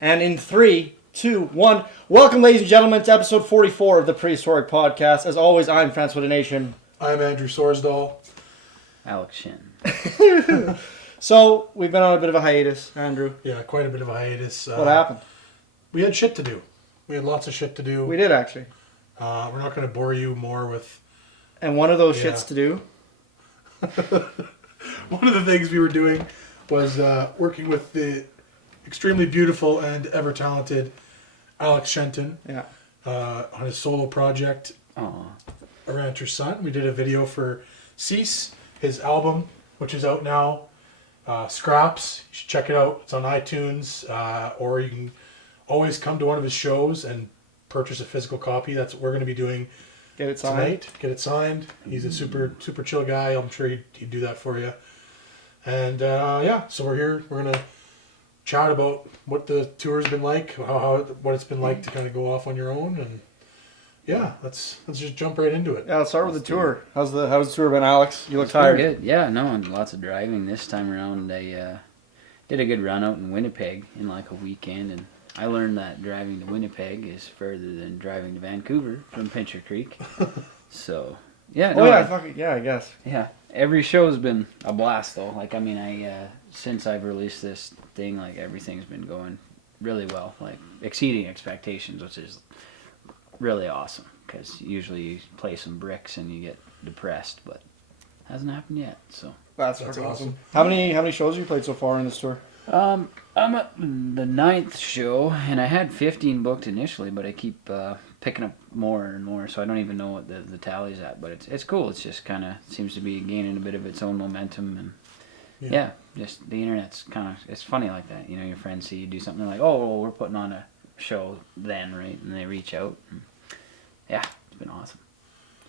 And in 3, 2, 1, welcome, ladies and gentlemen, to episode 44 of the Prehistoric Podcast. As always, I'm Fran with the Nation. I'm Andrew Sorsdahl. Alex Shenton. So, we've been on a bit of a hiatus, Andrew. Yeah, quite a bit of a hiatus. What happened? We had shit to do. We had lots of shit to do. We did, actually. We're not going to bore you more with... And one of those shits to do? One of the things we were doing was working with the extremely beautiful and ever-talented Alex Shenton on his solo project, A Rancher's Son. We did a video for Cease, his album, which is out now. Scraps, you should check it out. It's on iTunes, or you can always come to one of his shows and purchase a physical copy. That's what we're going to be doing tonight. Get it signed. He's a super chill guy. I'm sure he'd do that for you. And so we're here. We're going to chat about what the tour's been like, what it's been like to kind of go off on your own, and let's just jump right into it. Yeah, let's start with the tour. How's the tour been, Alex? You look tired. Good. Yeah, no, and lots of driving this time around. I did a good run out in Winnipeg in like a weekend, and I learned that driving to Winnipeg is further than driving to Vancouver from Pincher Creek. So I guess. Yeah, every show's been a blast though. Like, I mean, since I've released this thing, like, everything's been going really well, like exceeding expectations, which is really awesome, because usually you play some bricks and you get depressed, but hasn't happened yet. So that's awesome. How many shows have you played so far in this tour? I'm at the 9th show, and I had 15 booked initially, but I keep picking up more and more, so I don't even know what the tally's at, but it's cool. It's just kind of seems to be gaining a bit of its own momentum, and just the internet's kind of, it's funny like that. You know, your friends see you do something, they're like, oh, well, we're putting on a show then, right? And they reach out. And it's been awesome.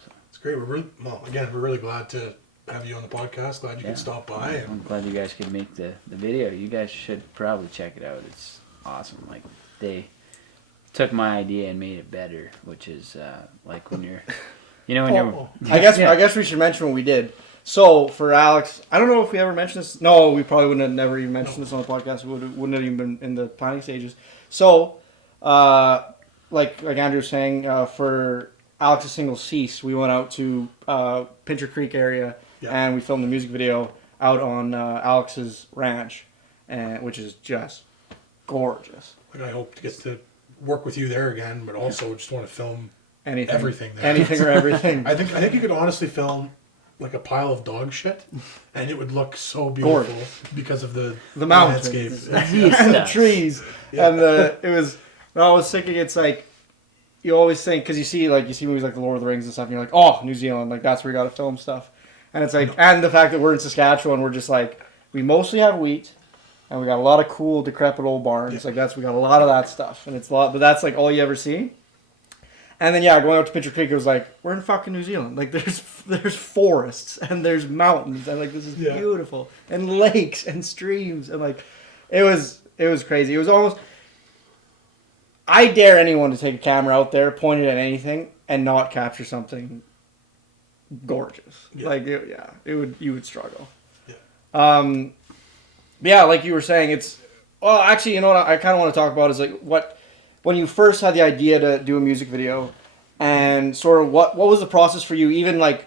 So it's great. We're really glad to have you on the podcast. Glad you could stop by. I'm glad you guys could make the video. You guys should probably check it out. It's awesome. Like, they took my idea and made it better, which is like when you're, I guess we should mention what we did. So, for Alex, I don't know if we ever mentioned this. No, we probably wouldn't have never even mentioned this on the podcast. It wouldn't have even been in the planning stages. So, like Andrew was saying, for Alex's single Cease, we went out to Pincher Creek area, and we filmed the music video out on Alex's ranch, which is just gorgeous. Like, I hope to get to work with you there again, but also just want to film everything there. Anything or everything. I think you could honestly film like a pile of dog shit, and it would look so beautiful because of the mountains, landscape and the trees, and it was. I was thinking, it's like, you always think, because you see movies like The Lord of the Rings and stuff, and you're like, oh, New Zealand, like, that's where you got to film stuff, and it's like, and the fact that we're in Saskatchewan, we're just like, we mostly have wheat, and we got a lot of cool decrepit old barns, we got a lot of that stuff, and it's a lot, but that's like all you ever see. And then going out to Pincher Creek, it was like, we're in fucking New Zealand. Like, there's forests and there's mountains, and like, this is beautiful, and lakes and streams, and like, it was crazy. It was almost, I dare anyone to take a camera out there, point it at anything, and not capture something gorgeous. Yeah. Like, you would struggle. Yeah. Like you were saying, actually, you know what I kind of want to talk about is like when you first had the idea to do a music video, and sort of what was the process for you? Even like,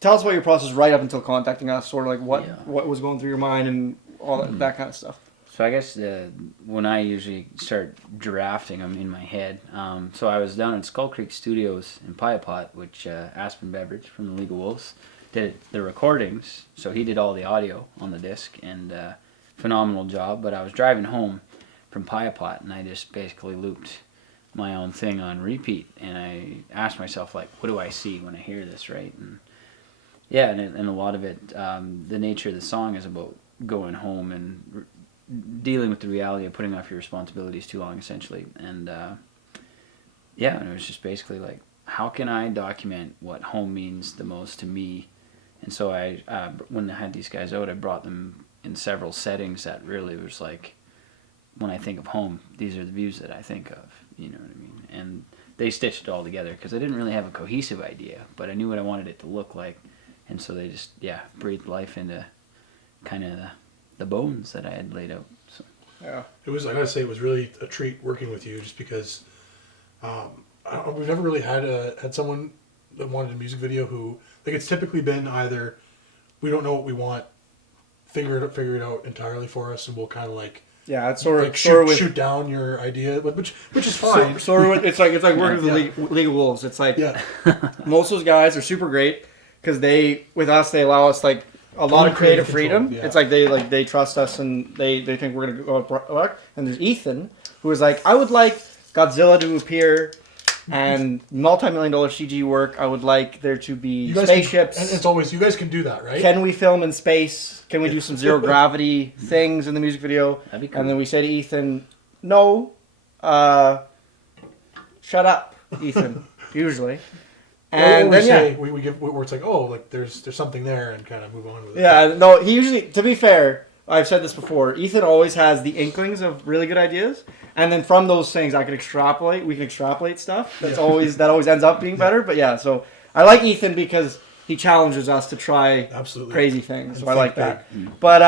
tell us about your process right up until contacting us. Sort of like what was going through your mind and all that kind of stuff. So I guess when I usually start drafting them in my head, so I was down at Skull Creek Studios in Piapot, which Aspen Beveridge from the League of Wolves did the recordings. So he did all the audio on the disc, and phenomenal job. But I was driving home from Piapot, and I just basically looped my own thing on repeat, and I asked myself, like, what do I see when I hear this, right? And and a lot of it, the nature of the song is about going home and dealing with the reality of putting off your responsibilities too long, essentially. And and it was just basically like, how can I document what home means the most to me? And so I when I had these guys out, I brought them in several settings that really was like, when I think of home, these are the views that I think of. You know what I mean? And they stitched it all together because I didn't really have a cohesive idea, but I knew what I wanted it to look like, and so they just breathed life into kind of the bones that I had laid out. So. Yeah, it was. I gotta say, it was really a treat working with you, just because we've never really had someone that wanted a music video who, like, it's typically been either we don't know what we want, figure it out entirely for us, and we'll kind of like. Yeah, it's sort of like shoot down your idea, which is fine. It's like working with the League of Wolves. It's like most of those guys are super great because they allow us like a lot of creative freedom. Yeah. It's like they trust us and they think we're gonna go. And there's Ethan who is like, I would like Godzilla to appear and multi-million-dollar CG work. I would like there to be spaceships. And it's always, you guys can do that, right? Can we film in space? Can we do some zero gravity things in the music video? That'd be cool. And then we say to Ethan, no, shut up, Ethan, usually. And then, we give, where it's like, oh, like there's something there, and kind of move on with it. Yeah, no, he usually, to be fair, I've said this before, Ethan always has the inklings of really good ideas. And then from those things, we can extrapolate stuff. That always ends up being better. But yeah, so I like Ethan because he challenges us to try crazy things. So I like that. But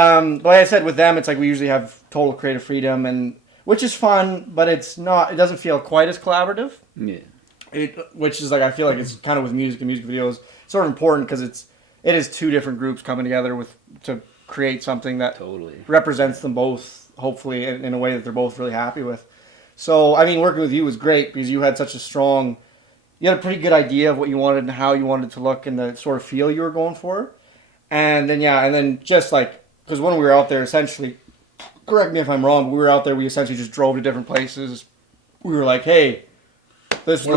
like I said, with them, it's like we usually have total creative freedom, and which is fun, but it doesn't feel quite as collaborative. Yeah. Which is like, I feel like it's kind of with music and music videos, sort of important because it is two different groups coming together to create something that represents them both. Hopefully in a way that they're both really happy with. So, I mean, working with you was great because you had you had a pretty good idea of what you wanted and how you wanted it to look and the sort of feel you were going for. And then just like, because when we were out there, essentially, correct me if I'm wrong, but we were out there, we essentially just drove to different places. We were like, hey, this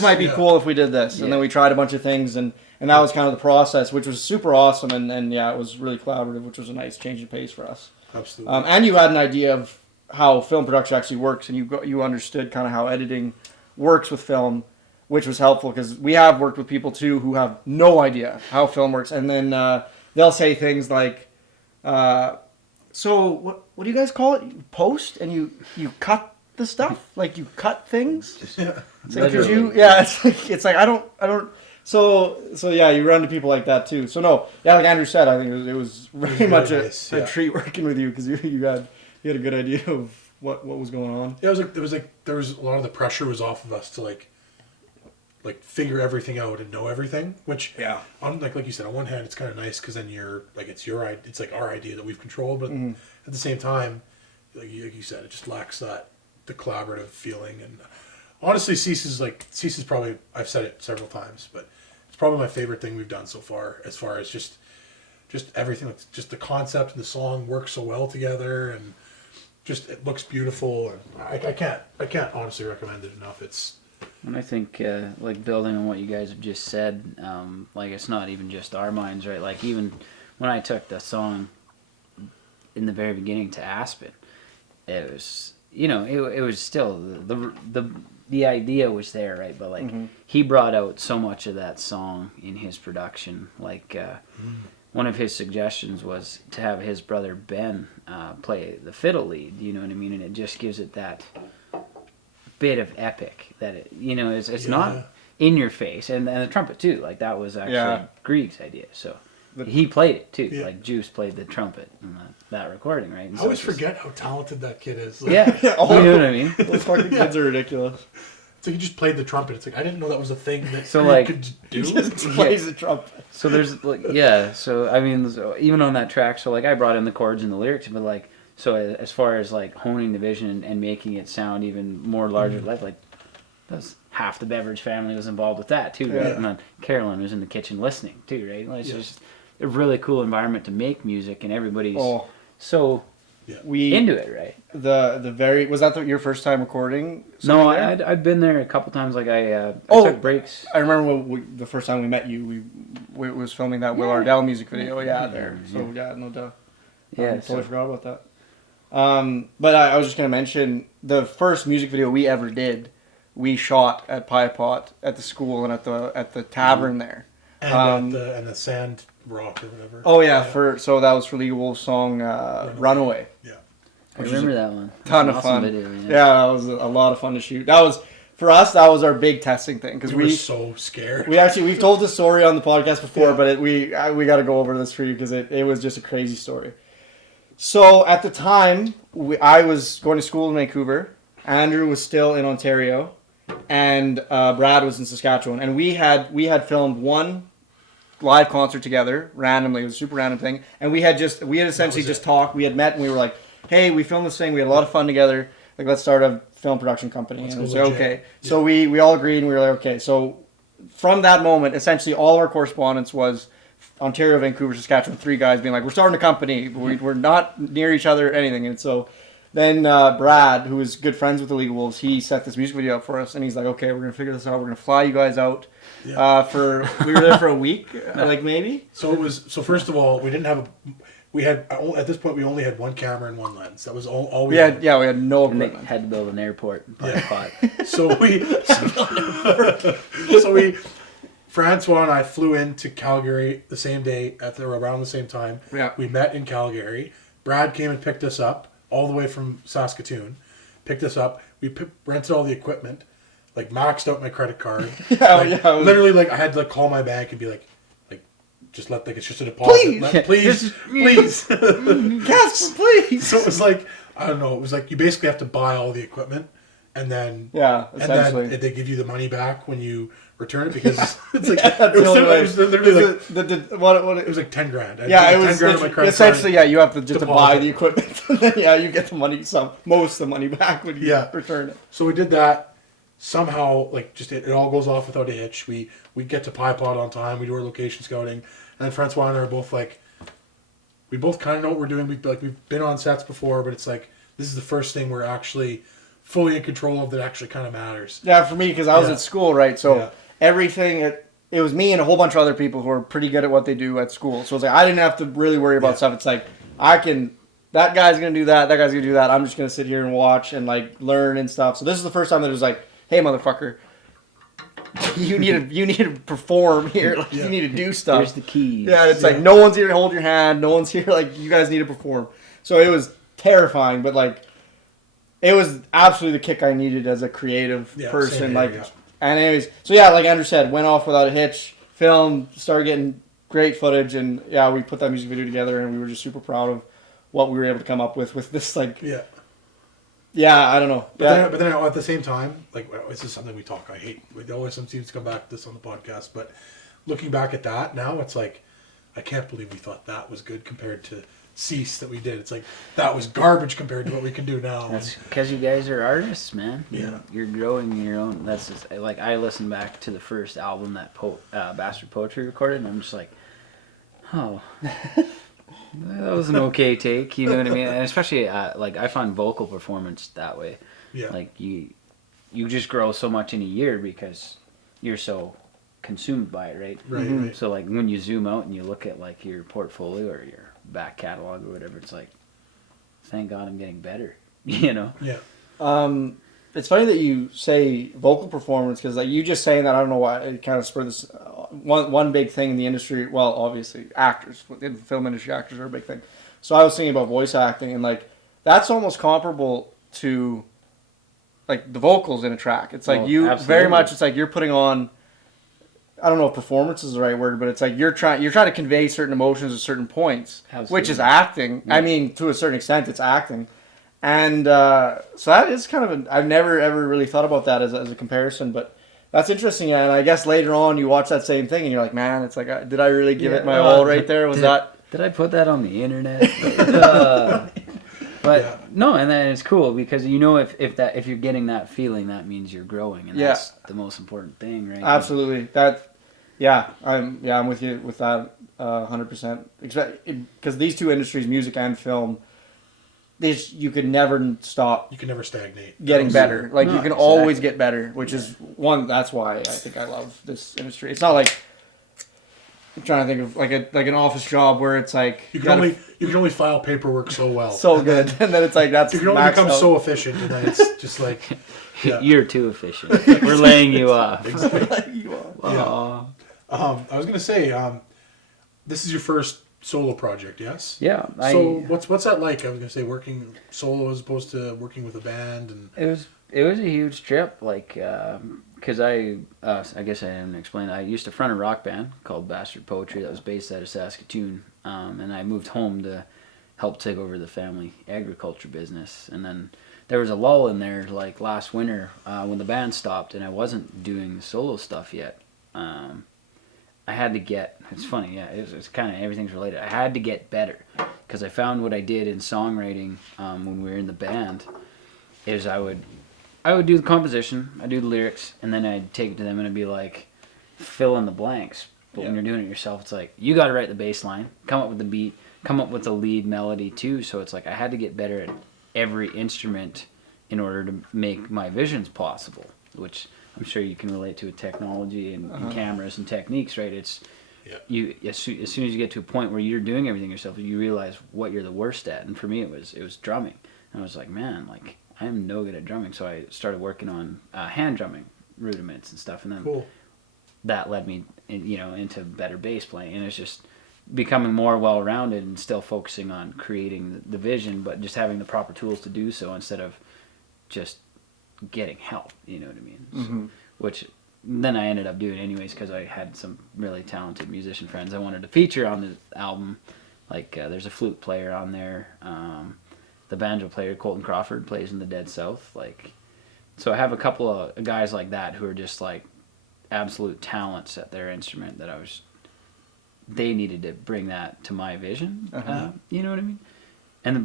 might be cool if we did this. And then we tried a bunch of things and that was kind of the process, which was super awesome. And it was really collaborative, which was a nice change of pace for us. Absolutely. And you had an idea of how film production actually works, and you understood kind of how editing works with film, which was helpful because we have worked with people too who have no idea how film works, and then they'll say things like, "So what do you guys call it? You post and you cut the stuff, like you cut things." It's like, it's like I don't. So yeah, you run to people like that too. So no, yeah, like Andrew said, I think it was very much a treat working with you because you had a good idea of what was going on. Yeah, there was a lot of the pressure was off of us to like figure everything out and know everything. Which on like you said, on one hand it's kind of nice because then you're like it's like our idea that we've controlled, but at the same time, like you said, it just lacks the collaborative feeling. And honestly, Cease is probably, I've said it several times, but it's probably my favorite thing we've done so far as just everything. Just the concept and the song work so well together, and just it looks beautiful. And I can't honestly recommend it enough. And I think like building on what you guys have just said, like it's not even just our minds, right? Like even when I took the song in the very beginning to Aspen, it was it was still the idea was there, right? But like he brought out so much of that song in his production. Like one of his suggestions was to have his brother Ben play the fiddle lead. You know what I mean? And it just gives it that bit of epic that it's not in your face, and the trumpet too. Like that was actually Grieg's idea. So he played it too. Yeah. Like Juice played the trumpet in that recording, right? And I always forget how talented that kid is. Like, you know what I mean? Those fucking kids are ridiculous. It's like he just played the trumpet. It's like I didn't know that was a thing that you could do. He just plays the trumpet. So there's so I mean, even on that track, so like I brought in the chords and the lyrics, but like so as far as like honing the vision and making it sound even more larger than life, like that's half the Beveridge family was involved with that too, right? And then Carolyn was in the kitchen listening too, right? Like, it's just a really cool environment to make music, and everybody's into it, right? Was that your first time recording? No, I'd been there a couple times. Like I took breaks. I remember the first time we met you. We was filming that Will Ardell music video. There. So no doubt. Yeah, totally forgot about that. But I was just gonna mention the first music video we ever did. We shot at Pie Pot at the school and at the tavern there. And the Sand Rock or whatever. Oh yeah, so that was for League of Wolves song Runaway. Yeah. I remember that one. Ton of fun. Video, yeah, that was a lot of fun to shoot. That was for us. That was our big testing thing because we were so scared. We've told this story on the podcast before, but we got to go over this for you because it was just a crazy story. So at the time, I was going to school in Vancouver. Andrew was still in Ontario, and Brad was in Saskatchewan. And we had filmed one live concert together randomly. It was a super random thing, and we had essentially just talked. We had met, and we were like, "Hey, we filmed this thing. We had a lot of fun together. Like, let's start a film production company." And we said, "Okay." Yeah. So we all agreed, and we were like, "Okay." So from that moment, essentially all our correspondence was Ontario, Vancouver, Saskatchewan, 3 guys being like, "We're starting a company. We're not near each other or anything." And so then Brad, who was good friends with the League of Wolves, he set this music video up for us, and he's like, "Okay, we're gonna figure this out. We're gonna fly you guys out." Yeah. We were there for a week, like maybe. So first of all, we had at this point we only had one camera and one lens. That was all we had. Yeah, we had no equipment. And they had to build an airport. Francois and I flew into Calgary the same day around the same time. Yeah. We met in Calgary. Brad came and picked us up all the way from Saskatoon. Picked us up. We rented all the equipment. Like, maxed out my credit card. Literally, like, I had to call my bank and be like, just let, it's just a deposit. Please. Yes, please. So it was like, I don't know, it was like you basically have to buy all the equipment and then they give you the money back when you return it because it's like, it was literally like, it was like 10 grand. Yeah, it was 10 grand on my credit essentially, card. Yeah, you have to just to buy the equipment. And then, you get the money, most of the money back when you return it. So we did that. Somehow, like, just it all goes off without a hitch. We get to Pie Pod on time. We do our location scouting, and then Francois and I are both like, we both kind of know what we're doing. We've been on sets before, but it's like this is the first thing we're actually fully in control of that actually kind of matters. Yeah, for me because I was at school, right? So everything it was me and a whole bunch of other people who are pretty good at what they do at school. So it's like I didn't have to really worry about stuff. It's like that guy's gonna do that. That guy's gonna do that. I'm just gonna sit here and watch and like learn and stuff. So this is the first time that it was like, "Hey, motherfucker, you need to perform here. Like, you need to do stuff. Here's the keys." Yeah, it's like no one's here to hold your hand. No one's here. Like, you guys need to perform. So it was terrifying, but like it was absolutely the kick I needed as a creative person. And anyways, so like Andrew said, went off without a hitch. Filmed, started getting great footage, and we put that music video together, and we were just super proud of what we were able to come up with this like. Yeah, I don't know. But then at the same time, like, this is something we talk. I hate. It always seems to come back to this on the podcast. But looking back at that now, it's like, I can't believe we thought that was good compared to Cease that we did. It's like, that was garbage compared to what we can do now. That's because you guys are artists, man. Yeah. You're growing your own. That's just, like, I listened back to the first album that Bastard Poetry recorded, and I'm just like, oh. That was an okay take, you know what I mean? And especially, like, I find vocal performance that way. Yeah. Like, you just grow so much in a year because you're so consumed by it, right? Right, right. So, like, when you zoom out and you look at, like, your portfolio or your back catalog or whatever, it's like, thank God I'm getting better, you know? Yeah. It's funny that you say vocal performance because, like, you just saying that, I don't know why, it kind of spurred this... One big thing in the industry, well, obviously, actors. In the film industry, actors are a big thing. So I was thinking about voice acting, and, like, that's almost comparable to, like, the vocals in a track. It's like very much, it's like you're putting on, I don't know if performance is the right word, but it's like you're trying to convey certain emotions at certain points, which is acting. Yeah. I mean, to a certain extent, it's acting. And so that is kind of I've never, ever really thought about that as a comparison, but... That's interesting, and I guess later on you watch that same thing and you're like, man, it's like, did I really give it my all right there? Did I put that on the internet? But no, and then it's cool because you know if you're getting that feeling, that means you're growing, and that's the most important thing, right? Absolutely. I'm with you with that 100%. Because these two industries, music and film, you could never stop. You can never stagnate. Getting better. Like, you can always get better, which is that's why I think I love this industry. It's not like, I'm trying to think of like an office job where it's like you can only file paperwork so well. So good. And then it's like you can only become so efficient, and then it's just like you're too efficient. We're laying you off. Exactly. I was gonna say, this is your first solo project, yes? Yeah. So what's that like? I was gonna say working solo as opposed to working with a band, and it was a huge trip, like, because I guess I didn't explain. I used to front a rock band called Bastard Poetry that was based out of Saskatoon, and I moved home to help take over the family agriculture business, and then there was a lull in there, like last winter when the band stopped, and I wasn't doing the solo stuff yet. I had to get, it's funny, yeah, it's kind of, everything's related. I had to get better, because I found what I did in songwriting when we were in the band is I would do the composition, I'd do the lyrics, and then I'd take it to them and I'd be like, fill in the blanks. But when you're doing it yourself, it's like, you got to write the bass line, come up with the beat, come up with the lead melody too. So it's like I had to get better at every instrument in order to make my visions possible, which I'm sure you can relate to with technology and cameras and techniques, right? It's you as soon as you get to a point where you're doing everything yourself, you realize what you're the worst at. And for me, it was drumming. And I was like, man, like I am no good at drumming. So I started working on hand drumming rudiments and stuff, and then that led me, into better bass playing. And it's just becoming more well-rounded and still focusing on creating the vision, but just having the proper tools to do so instead of just getting help, you know what I mean? Mm-hmm. So, which then I ended up doing anyways because I had some really talented musician friends I wanted to feature on the album. Like there's a flute player on there. The banjo player, Colton Crawford, plays in the Dead South. Like, so I have a couple of guys like that who are just like absolute talents at their instrument that they needed to bring that to my vision. You know what I mean?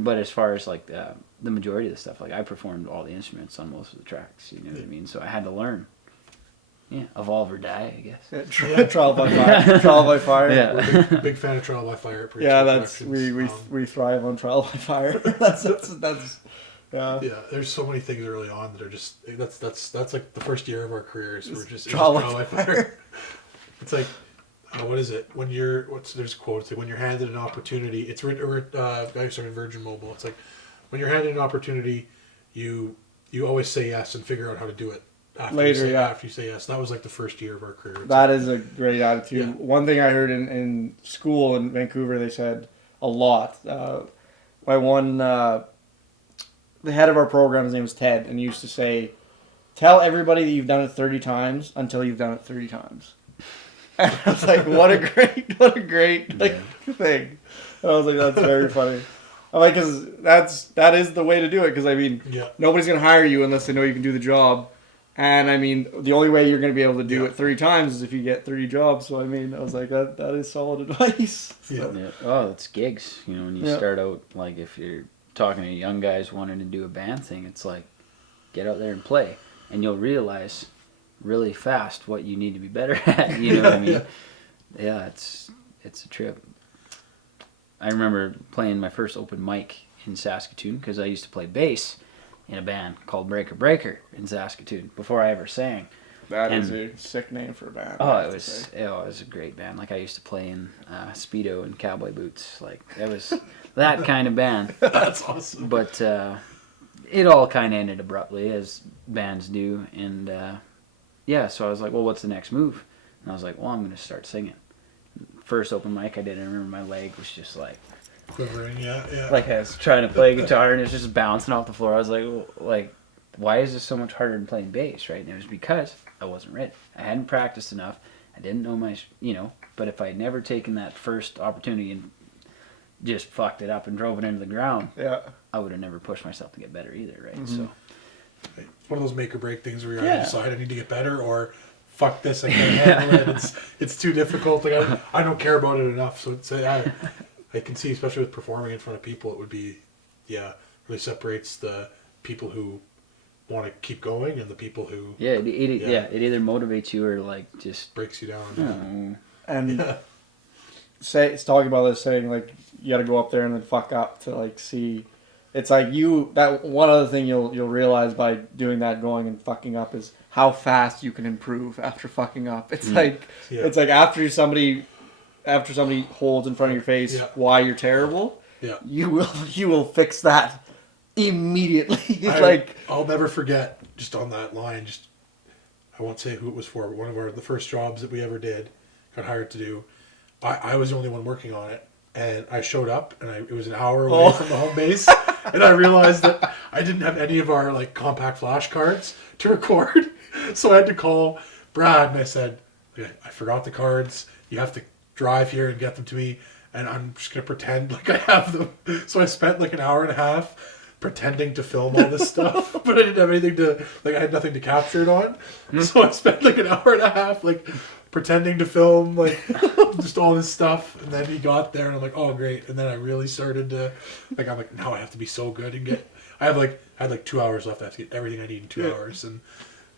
But as far as like the majority of the stuff, like I performed all the instruments on most of the tracks. You know what I mean? So I had to learn. Yeah, evolve or die, I guess. Trial by fire. Trial by fire. Yeah, we're big fan of Trial by Fire. That's we thrive on Trial by Fire. that's yeah. Yeah, there's so many things early on that are just that's like the first year of our careers. We're just Trial by Fire. It's like. What is it? When there's a quote. It's like when you're handed an opportunity. It's guy who started Virgin Mobile. It's like when you're handed an opportunity, you always say yes and figure out how to do it after you say yes. That was like the first year of our career. That is a great attitude. Yeah. One thing I heard in school in Vancouver, they said a lot. The head of our program, his name was Ted, and he used to say, "Tell everybody that you've done it 30 times until you've done it 30 times." And I was like, what a great thing. And I was like, that's very funny. I'm like, because that is the way to do it. Because I mean, nobody's gonna hire you unless they know you can do the job. And I mean, the only way you're gonna be able to do it 30 times is if you get 30 jobs. So I mean, I was like, that is solid advice. So. Yeah. Oh, it's gigs. When you start out, like if you're talking to young guys wanting to do a band thing, it's like, get out there and play, and you'll realize really fast what you need to be better at. You know what I mean? Yeah, it's a trip. I remember playing my first open mic in Saskatoon because I used to play bass in a band called Breaker Breaker in Saskatoon before I ever sang. That is a sick name for a band. Oh, it was a great band. Like I used to play in Speedo and cowboy boots. Like it was that kind of band. That's awesome. But it all kind of ended abruptly, as bands do, and so I was like, well, what's the next move? And I was like, well, I'm going to start singing. First open mic I did, I remember my leg was just like quivering. Yeah. Like I was trying to play guitar and it was just bouncing off the floor. I was like, why is this so much harder than playing bass, right? And it was because I wasn't ready. I hadn't practiced enough. I didn't know my, but if I had never taken that first opportunity and just fucked it up and drove it into the ground, I would have never pushed myself to get better either, right? Mm-hmm. So it's one of those make or break things where you either decide I need to get better or fuck this, I can't handle it. It's too difficult. Like I don't care about it enough. So it's I can see, especially with performing in front of people, it would be really separates the people who want to keep going and the people who it either motivates you or like just breaks you down. And it's talking about this saying like you got to go up there and then fuck up to like see. It's like that one other thing you'll realize by doing that, going and fucking up, is how fast you can improve after fucking up. It's it's like after somebody holds in front of your face why you're terrible, you will fix that immediately. I'll never forget, just on that line, I won't say who it was for, but one of the first jobs that we ever did, got hired to do. I was the only one working on it, and I showed up, and it was an hour away from the home base, and I realized that I didn't have any of our like compact flash cards to record, so I had to call Brad, and I said, okay, I forgot the cards. You have to drive here and get them to me, and I'm just gonna pretend like I have them. So I spent like an hour and a half pretending to film all this stuff, but I didn't have anything to, like, I had nothing to capture it on. So I spent like an hour and a half, like, pretending to film, like, just all this stuff. And then he got there, and I'm like, oh, great. And then I really started to, like, I'm like, now I have to be so good and get, I had like 2 hours left. I have to get everything I need in 2 hours. And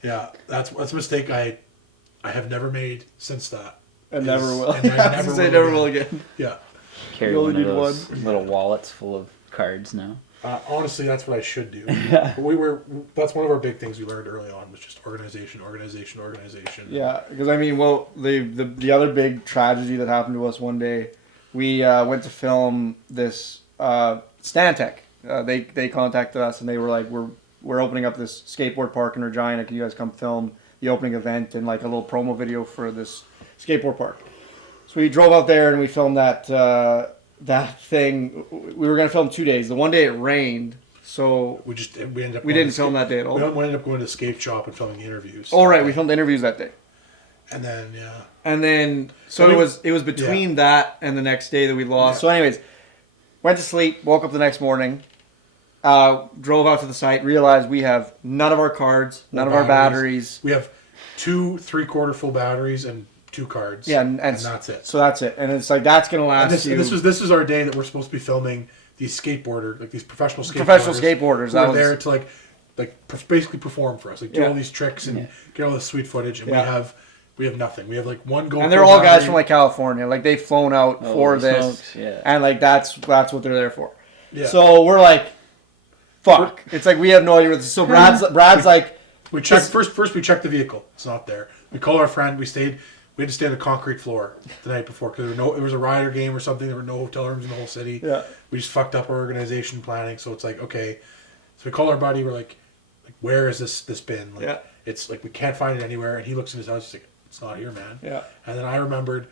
yeah, that's a mistake I have never made since that. And never will. And I never will again. Yeah. Carry one of those little wallets full of cards now. Honestly, that's what I should do. Yeah. That's one of our big things we learned early on, was just organization. Yeah, because I mean, well, the other big tragedy that happened to us one day, we went to film this Stantec. They contacted us and they were like, we're opening up this skateboard park in Regina. Can you guys come film the opening event and like a little promo video for this skateboard park? So we drove out there and we filmed that thing. We were going to film 2 days. The one day it rained, so we didn't film that day at all. We ended up going to the skate shop and filming interviews. Oh right, we filmed interviews that day. And then it was between that and the next day that we lost. Yeah. So anyways, went to sleep, woke up the next morning, drove out to the site, realized we have none of our cards, none of our batteries. We have 2 3/4 full batteries and 2 cards. Yeah, and that's it. So that's it. And it's like, that's going to last this was our day that we're supposed to be filming these skateboarders, like these professional skateboarders. Who are there to basically perform for us, like do all these tricks and get all this sweet footage. And we have nothing. We have like one GoPro. And they're all guys from like California. Like they've flown out for this. Yeah. And like that's what they're there for. Yeah. So we're like, fuck. It's like we have no idea what this is. So Brad's like, we checked first we checked the vehicle. It's not there. We call our friend. We had to stay on a concrete floor the night before because it was a Rider game or something. There were no hotel rooms in the whole city. Yeah. We just fucked up our organization planning. So it's like, okay. So we call our buddy. We're like where is this bin? Like, it's like we can't find it anywhere. And he looks in his house. He's like, it's not here, man. Yeah. And then I remembered,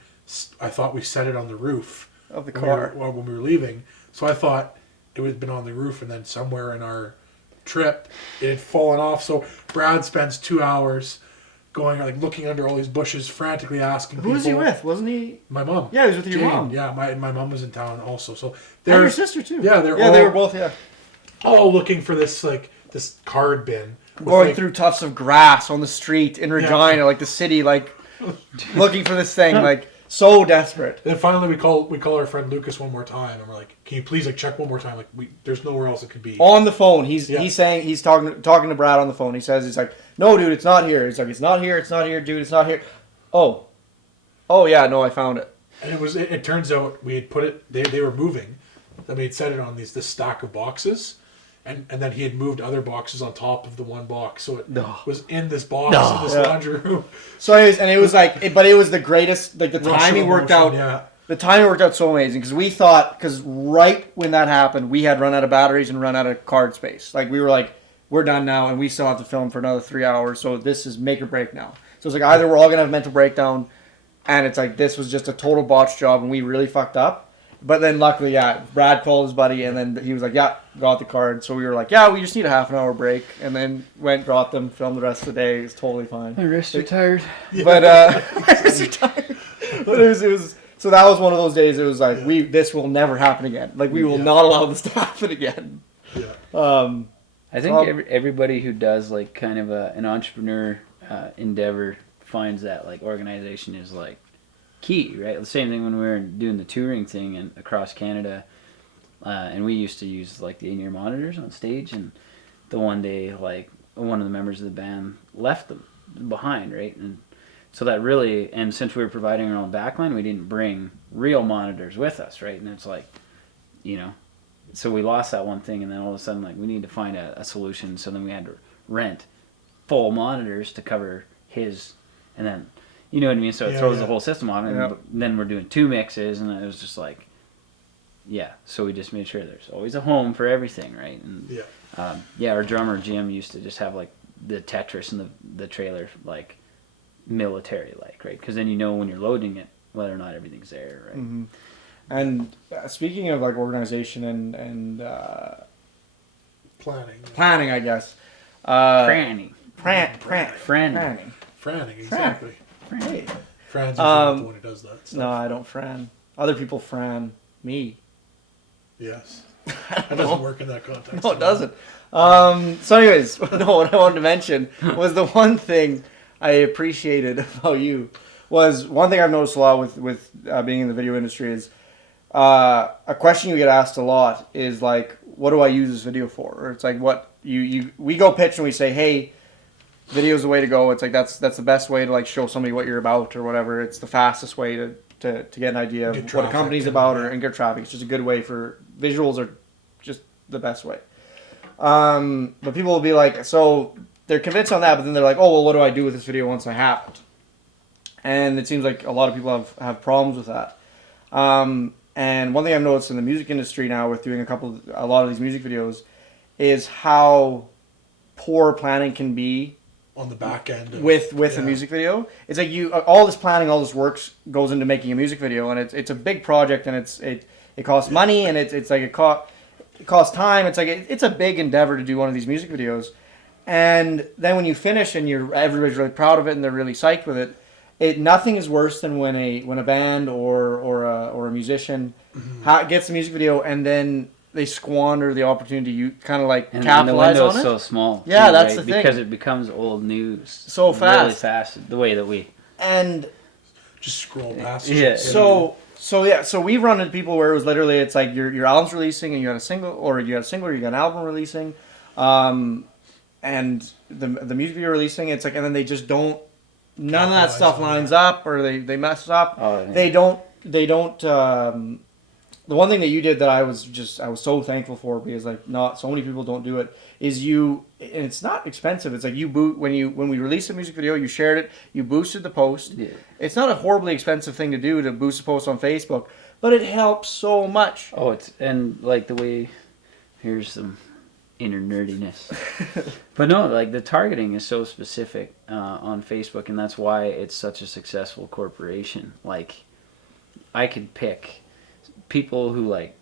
I thought we set it on the roof of the car when we were leaving. So I thought it would have been on the roof, and then somewhere in our trip it had fallen off. So Brad spends 2 hours going, like, looking under all these bushes, frantically asking people. Who was he with? Wasn't he? My mom. Yeah, he was with your mom. Yeah, my mom was in town also. So and your sister too. Yeah, they were both all looking for this card bin. Going through tufts of grass on the street in Regina, like the city, like looking for this thing, like so desperate. Then finally we call our friend Lucas one more time, and we're like, "Can you please check one more time? Like there's nowhere else it could be." On the phone, he's saying, he's talking to Brad on the phone. He says, he's like, "No, dude, it's not here." He's like, "It's not here, dude, it's not here." Oh yeah, no, I found it. And it turns out we had put it. They were moving. Then we had set it on this stack of boxes. And then he had moved other boxes on top of the one box, so it was in this box in this laundry room. So anyways, and it was but it was the greatest. Like the timing worked out. Yeah. The timing worked out so amazing because we thought, because right when that happened, we had run out of batteries and run out of card space. Like we were like, we're done now, and we still have to film for another 3 hours. So this is make or break now. So it's like either we're all gonna have mental breakdown, and it's like this was just a total botch job, and we really fucked up. But then luckily, Brad called his buddy, and then he was like, got the card. So we were like, we just need a half an hour break. And then got them, filmed the rest of the day. It was totally fine. My wrists are tired. But, my wrists are tired. But it was, so that was one of those days, it was like, this will never happen again. Like, we will not allow this to happen again. Yeah. I think everybody who does, like, kind of an entrepreneur endeavor finds that, like, organization is, like, key, right? The same thing when we were doing the touring thing and across Canada, and we used to use like the in-ear monitors on stage, and the one day like one of the members of the band left them behind, right? And so that really, and since we were providing our own backline, we didn't bring real monitors with us, right? And it's like, so we lost that one thing, and then all of a sudden like we need to find a solution. So then we had to rent full monitors to cover his, and then you know what I mean? So it throws the whole system on, and then we're doing 2 mixes, and it was just like, so we just made sure there's always a home for everything, right? And our drummer Jim used to just have like the Tetris and the trailer like military like, right? Because then when you're loading it, whether or not everything's there, right? Mm-hmm. And speaking of like organization and planning, I guess. Franny. Franning, exactly. Hey. Fran's usually the one who does that stuff. No, I don't Fran. Other people Fran me. Yes. That doesn't work in that context. No, it doesn't. So anyways, no, what I wanted to mention was the one thing I appreciated about you was one thing I've noticed a lot with being in the video industry is a question you get asked a lot is like, what do I use this video for? Or it's like, what we go pitch and we say, hey, video's the way to go. It's like that's the best way to like show somebody what you're about or whatever. It's the fastest way to get an idea of what a company's about and get traffic. It's just a good way for visuals are just the best way. But people will be like, so they're convinced on that, but then they're like, oh, well, what do I do with this video once I have it? And it seems like a lot of people have problems with that. And one thing I've noticed in the music industry now with doing a lot of these music videos is how poor planning can be on the back end with a music video. It's like all this planning, all this work goes into making a music video, and it's a big project, and it costs money, and it's like it costs time. It's like it's a big endeavor to do one of these music videos, and then when you finish and everybody's really proud of it and they're really psyched with it, nothing is worse than when a band or a musician gets the music video and then they squander the opportunity. You kind of like capitalize and the window's on it. So small. Yeah, too, that's right? the thing. Because it becomes old news so fast. Really fast. The way that we just scroll past. Yeah. So we've run into people where it was literally it's like your album's releasing and you got a single or you got an album releasing, and the music video releasing. It's like and then they just don't. None of that stuff lines up, or they mess up. Oh, yeah. They don't. The one thing that you did that I was so thankful for because like not so many people don't do it is and it's not expensive. It's like when we released a music video, you shared it, you boosted the post. Yeah. It's not a horribly expensive thing to do to boost a post on Facebook, but it helps so much. Oh, and like the way here's some inner nerdiness, but no, like the targeting is so specific on Facebook, and that's why it's such a successful corporation. Like I could pick people who like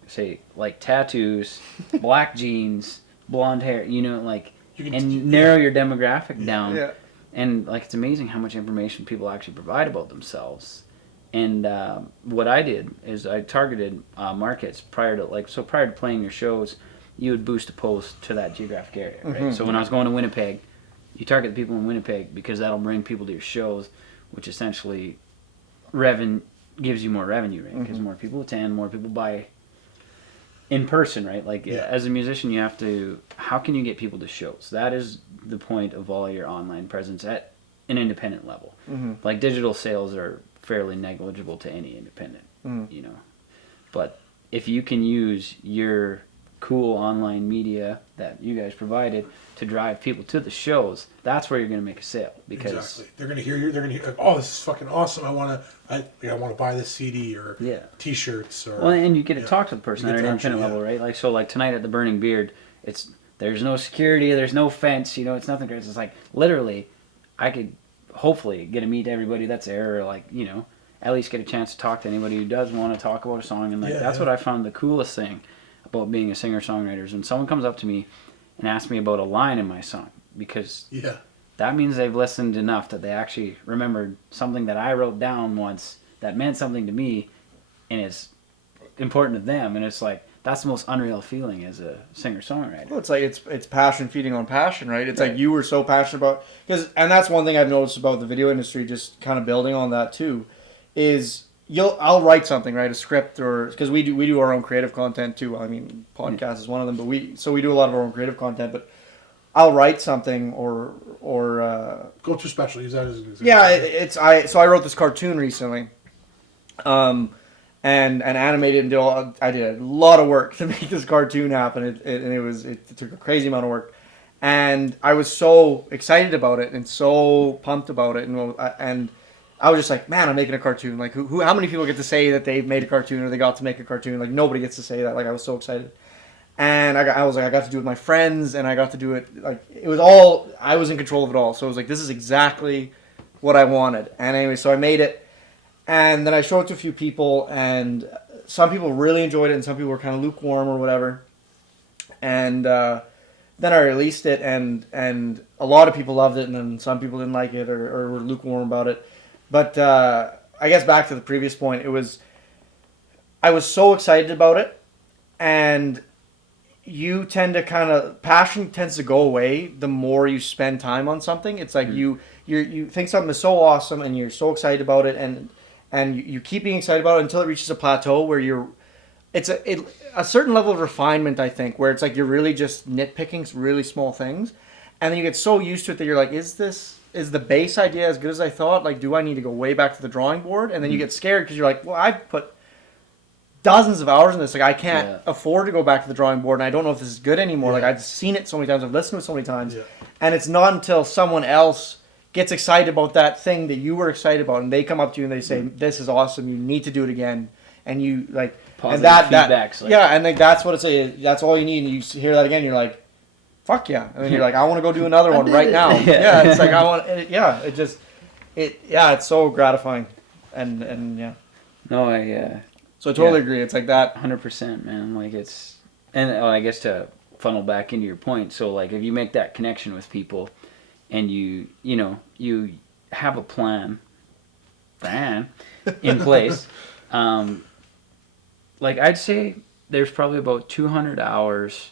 tattoos, black jeans, blonde hair, narrow your demographic down. Yeah. And like it's amazing how much information people actually provide about themselves. And what I did is I targeted markets prior to playing your shows. You would boost a post to that geographic area, right? Mm-hmm. So when I was going to Winnipeg, you target the people in Winnipeg because that'll bring people to your shows, which essentially gives you more revenue, right? Because more people attend, more people buy in person, right? Like as a musician, you have to. How can you get people to shows? That is the point of all your online presence at an independent level. Mm-hmm. Like digital sales are fairly negligible to any independent, But if you can use your cool online media that you guys provided to drive people to the shows, that's where you're going to make a sale because exactly. They're going to hear you. They're going to hear, oh, this is fucking awesome. I want to buy this CD or T-shirts or. Well, and you get to talk to the person at an independent level, right? Like so, like tonight at the Burning Beard, there's no security, there's no fence, it's nothing crazy. It's like literally, I could hopefully get to meet everybody that's there, or like at least get a chance to talk to anybody who does want to talk about a song, and that's what I found the coolest thing about being a singer-songwriter is when someone comes up to me and asks me about a line in my song, because that means they've listened enough that they actually remembered something that I wrote down once that meant something to me and it's important to them, and it's like that's the most unreal feeling as a singer-songwriter. Well, it's like it's passion feeding on passion, right? It's like you were so passionate about and that's one thing I've noticed about the video industry, just kind of building on that too, is I'll write something, right, a script, or because we do our own creative content too. I mean, podcast is one of them, but we do a lot of our own creative content. But I'll write something or go to special. Use that as an example. Yeah, I wrote this cartoon recently, and animated and I did a lot of work to make this cartoon happen. It took a crazy amount of work, and I was so excited about it and so pumped about it, and I was just like, man, I'm making a cartoon. Like, how many people get to say that they've made a cartoon or they got to make a cartoon? Like, nobody gets to say that. Like, I was so excited. And I got to do it with my friends, and I got to do it, like, it was all, I was in control of it all. So it was like, this is exactly what I wanted. And anyway, so I made it. And then I showed it to a few people, and some people really enjoyed it, and some people were kind of lukewarm or whatever. And then I released it, and a lot of people loved it, and then some people didn't like it or were lukewarm about it. But I guess back to the previous point, I was so excited about it, and you tend to passion tends to go away the more you spend time on something. It's like you think something is so awesome, and you're so excited about it, and you keep being excited about it until it reaches a plateau where it's a certain level of refinement, I think, where it's like you're really just nitpicking really small things, and then you get so used to it that you're like, is the base idea as good as I thought? Like, do I need to go way back to the drawing board? And then you get scared because you're like, well, I've put dozens of hours in this. Like, I can't afford to go back to the drawing board, and I don't know if this is good anymore. Like, I've seen it so many times, I've listened to it so many times, and it's not until someone else gets excited about that thing that you were excited about, and they come up to you and they say, this is awesome, you need to do it again, and you like positive feedbacks. And like that's what it's like, that's all you need, and you hear that again, you're like, fuck yeah, and then you're like, I want to go do another one right now. It's like I want it's so gratifying, and no, so I totally agree. It's like that 100%, man. Like it's, and I guess to funnel back into your point, so like if you make that connection with people, and you have a plan in place, like I'd say there's probably about 200 hours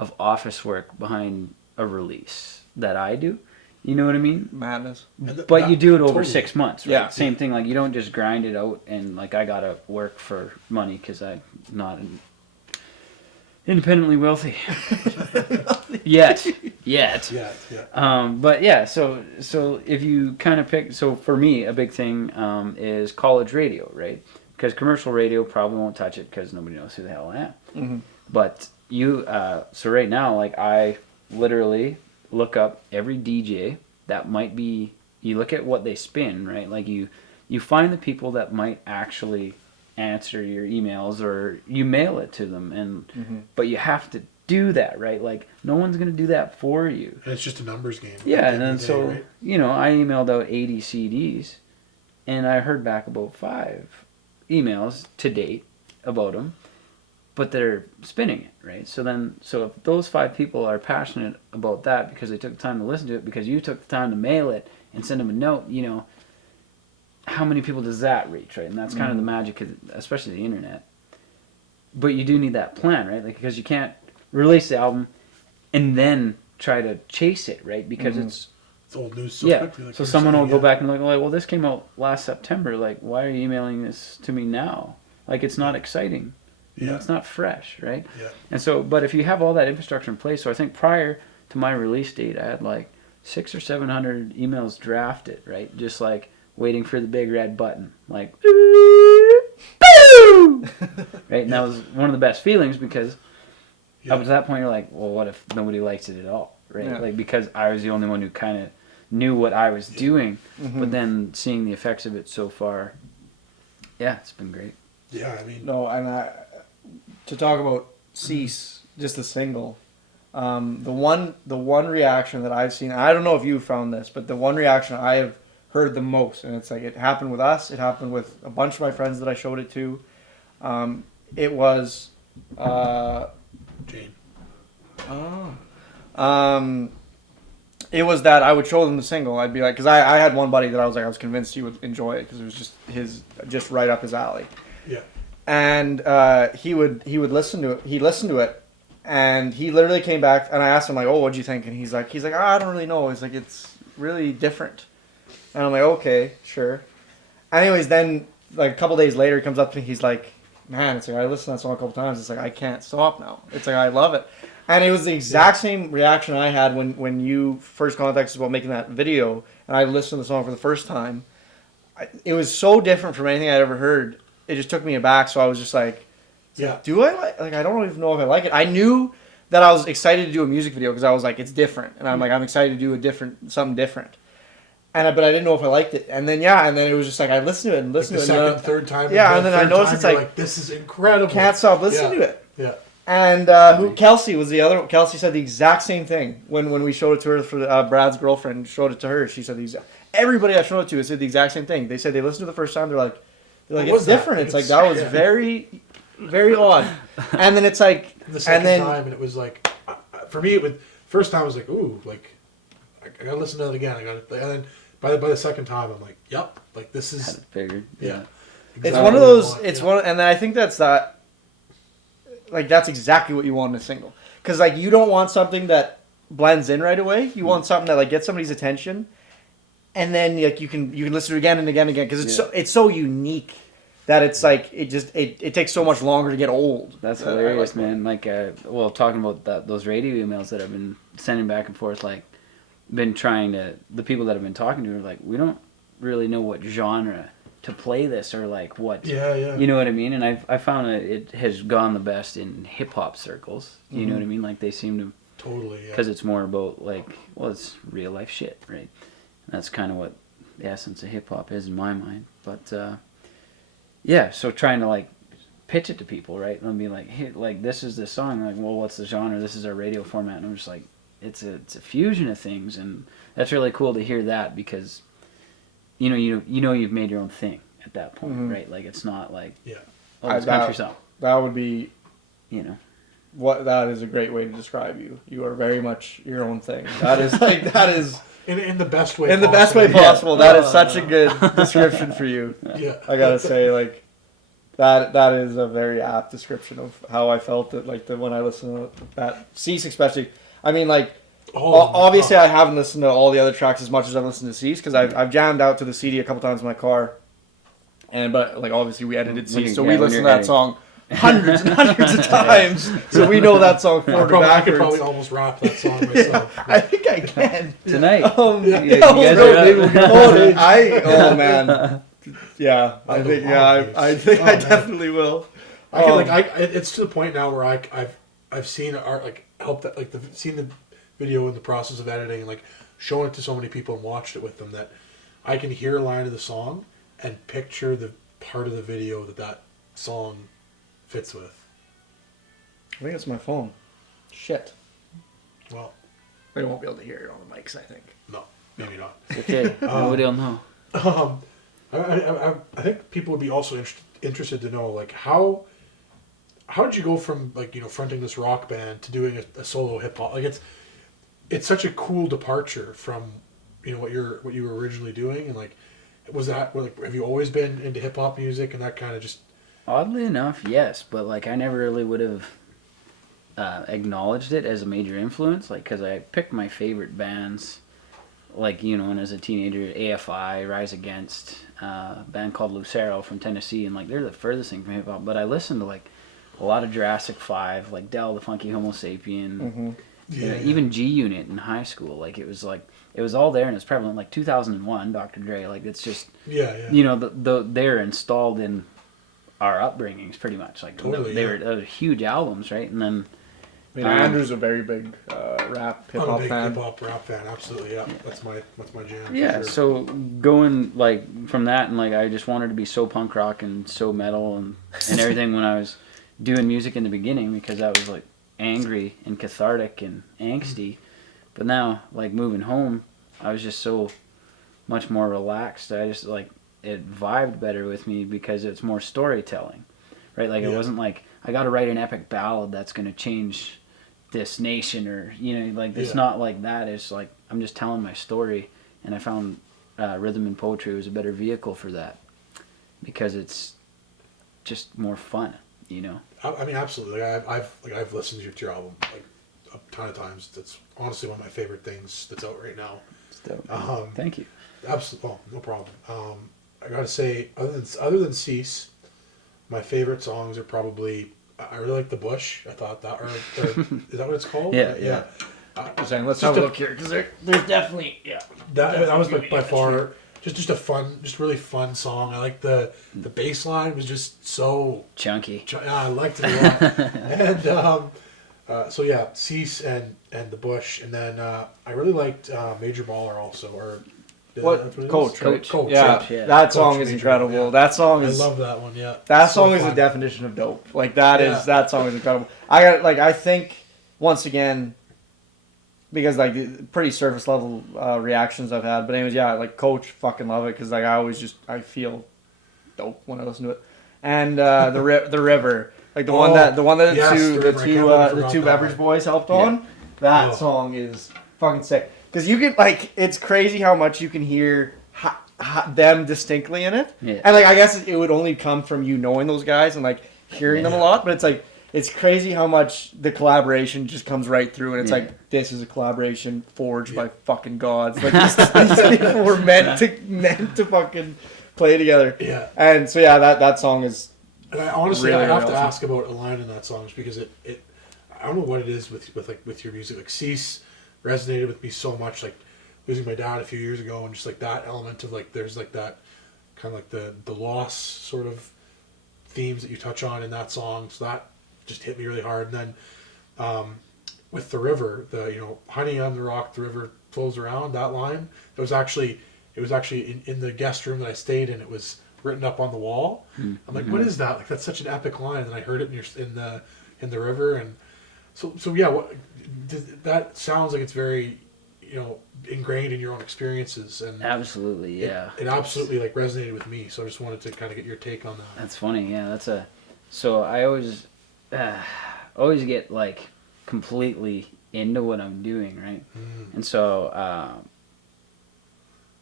of office work behind a release that I do. You know what I mean? Madness. But you do it over 6 months, right? Yeah. Same thing. Like you don't just grind it out and like I gotta work for money because I'm not independently wealthy yet. But yeah. So if you kind of pick, so for me a big thing is college radio, right? Because commercial radio probably won't touch it because nobody knows who the hell I am. Mm-hmm. But so right now, like I literally look up every DJ that might be, you look at what they spin, right? Like you find the people that might actually answer your emails or you mail it to them, and but you have to do that, right? Like no one's going to do that for you. And it's just a numbers game. Yeah, and then so, right? I emailed out 80 CDs and I heard back about 5 emails to date about them, but they're spinning it, right? So if those 5 people are passionate about that because they took the time to listen to it, because you took the time to mail it and send them a note, how many people does that reach, right? And that's kind of the magic, especially the internet. But you do need that plan, right? Like, because you can't release the album and then try to chase it, right? Because it's old news so quickly. Like so someone will go back and look like, well, this came out last September. Like, why are you emailing this to me now? Like, it's not exciting. It's not fresh, right? Yeah. And so, but if you have all that infrastructure in place, so I think prior to my release date, I had like 600 or 700 emails drafted, right? Just like waiting for the big red button, like, boo! Right? And that was one of the best feelings because up to that point, you're like, well, what if nobody likes it at all, right? Yeah. Like, because I was the only one who kind of knew what I was doing, but then seeing the effects of it so far, it's been great. Yeah, I mean, no, and to talk about Cease, just the single, the one reaction that I've seen, I don't know if you found this, but the one reaction I have heard the most, and it's like it happened with us, it happened with a bunch of my friends that I showed it to. It was Jane. It was that I would show them the single. I'd be like, because I had one buddy that I was convinced he would enjoy it because it was just right up his alley. Yeah. And he would listen to it. He listened to it, and he literally came back. And I asked him like, "Oh, what'd you think?" And he's like, I don't really know. He's like, it's really different. And I'm like, okay, sure. Anyways, then like a couple days later, he comes up to me. He's like, man, it's like I listened to that song a couple times. It's like I can't stop now. It's like I love it. And it was the exact same reaction I had when you first contacted us about making that video, and I listened to the song for the first time. It was so different from anything I'd ever heard. It just took me aback. So I was just like, do I like? I don't even know if I like it. I knew that I was excited to do a music video because I was like, it's different, and I'm like, I'm excited to do something different. But I didn't know if I liked it. And then it was just like I listened to it and listened to it. Second, third time. Yeah, and then I noticed it's like this is incredible. Can't stop listening to it. Yeah. And Kelsey was the other. Kelsey said the exact same thing when we showed it to her for Brad's girlfriend showed it to her. She said everybody I showed it to said the exact same thing. They said they listened to it the first time. They're like, Like, it's different. It's like, that was very, very odd. And then it's like, the second time, and it was like, for me, first time I was like, ooh, like, I gotta listen to it again. And then by the second time, I'm like, yep, like this is. Had it figured. Yeah. Exactly. It's one of those. It's one, and I think that's that. Like, that's exactly what you want in a single, because like, you don't want something that blends in right away. You want something that like gets somebody's attention, and then like you can listen to it again and again and again, because it's so unique that it's like it takes so much longer to get old. That's hilarious, man. Like, talking about those radio emails that I've been sending back and forth, like, been trying to, the people that have been talking to are like, we don't really know what genre to play this, or like what, you know what I mean? And I found it has gone the best in hip hop circles. You know what I mean? Like, they seem to totally, because it's more about like, well, it's real life shit, right? And that's kind of what the essence of hip hop is in my mind. But yeah, so trying to like pitch it to people, right? And be like, hey, like, this is the song. Like, well, what's the genre? This is our radio format. And I'm just like, it's a fusion of things, and that's really cool to hear that, because you know you've made your own thing at that point, right? Like, it's not like, oh, it's country song. That would be, that is a great way to describe you. You are very much your own thing. That is in the best way. In the best way possible. That is such a good description for you. Yeah, I gotta say, like, that is a very apt description of how I felt it. Like, when I listened to that Cease, especially. I mean, like, obviously I haven't listened to all the other tracks as much as I've listened to Cease, because I've jammed out to the CD a couple times in my car, but like, obviously we edited Cease, so we listened to that song hundreds and hundreds of times, so we know that song forward and backwards. I could probably almost rap that song myself. Yeah, I think I can tonight. Oh man, yeah, I think I definitely will. It's to the point now where I've seen art, like, helped that, like, seen the video in the process of editing, and like showing it to so many people and watched it with them, that I can hear a line of the song and picture the part of the video that song fits with. I think it's my phone. Shit. Well, they won't be able to hear it on the mics, I think. No, maybe not. Okay, nobody will know. I think people would be also interested to know, like, how did you go from, like, fronting this rock band to doing a solo hip hop? Like, it's such a cool departure from what you were originally doing, and like, have you always been into hip hop music and that kind of just? Oddly enough, yes, but like, I never really would have acknowledged it as a major influence, like, because I picked my favorite bands, like, and as a teenager, AFI, Rise Against, a band called Lucero from Tennessee, and like, they're the furthest thing from hip hop. But I listened to like a lot of Jurassic 5, like Del the Funky Homo Sapien, even G Unit in high school. Like, it was all there, and it's prevalent. Like 2001, Dr. Dre. Like, it's just they're installed in our upbringings pretty much. Like, totally, they were huge albums, right? And then Andrew's a very big rap hip hop fan. I'm a big hip hop rap fan, absolutely. Yeah, that's my jam. Yeah, for sure. So going like from that, and like, I just wanted to be so punk rock and so metal and everything when I was doing music in the beginning, because I was like angry and cathartic and angsty. But now, like, moving home, I was just so much more relaxed. I just, like, it vibed better with me because it's more storytelling, right? Like, it wasn't like, I got to write an epic ballad that's going to change this nation, or, like, it's not like that. It's like, I'm just telling my story, and I found rhythm and poetry was a better vehicle for that, because it's just more fun, I mean, absolutely. I've listened to your album like a ton of times. That's honestly one of my favorite things that's out right now. Thank you. Absolutely, well, no problem. I gotta say, other than Cease, my favorite songs are probably, I really like The Bush. I thought that, or is that what it's called? Yeah. Let's have a look here, because there's definitely that was by far just a fun, just really fun song. I like the bass line was just so chunky. I liked it a lot. And so yeah, Cease and The Bush, and then I really liked Major Baller also, or Coach. Yeah, that song is incredible. Yeah. That song is. I love that one. Yeah, that song is a definition of dope. Like, that song is incredible. I think once again, because like pretty surface level reactions I've had, but anyways, like Coach, fucking love it, because like I feel dope when I listen to it. And the river, like the one that yes, the two Beverage Boys helped on. That song is fucking sick. Because you can it's crazy how much you can hear them distinctly in it. Yeah. And I guess it would only come from you knowing those guys and hearing them a lot. But it's crazy how much the collaboration just comes right through, and it's this is a collaboration forged by fucking gods. These people were meant to fucking play together. Yeah. And so that song is. And I honestly, really I have to awesome. ask about a line in that song just because it I don't know what it is with your music. Cease resonated with me so much. Losing my dad a few years ago, and just that element of there's that kind of the loss sort of themes that you touch on in that song. So that just hit me really hard. And then with the river, honey on the rock, the river flows around, that line, it was actually in the guest room that I stayed in. It was written up on the wall. I'm like, what is that? That's such an epic line. And I heard it in the river, and so yeah. That sounds like it's very ingrained in your own experiences, and absolutely, yeah. It absolutely resonated with me. So I just wanted to kind of get your take on that. That's funny, yeah. So I always get completely into what I'm doing, right? And so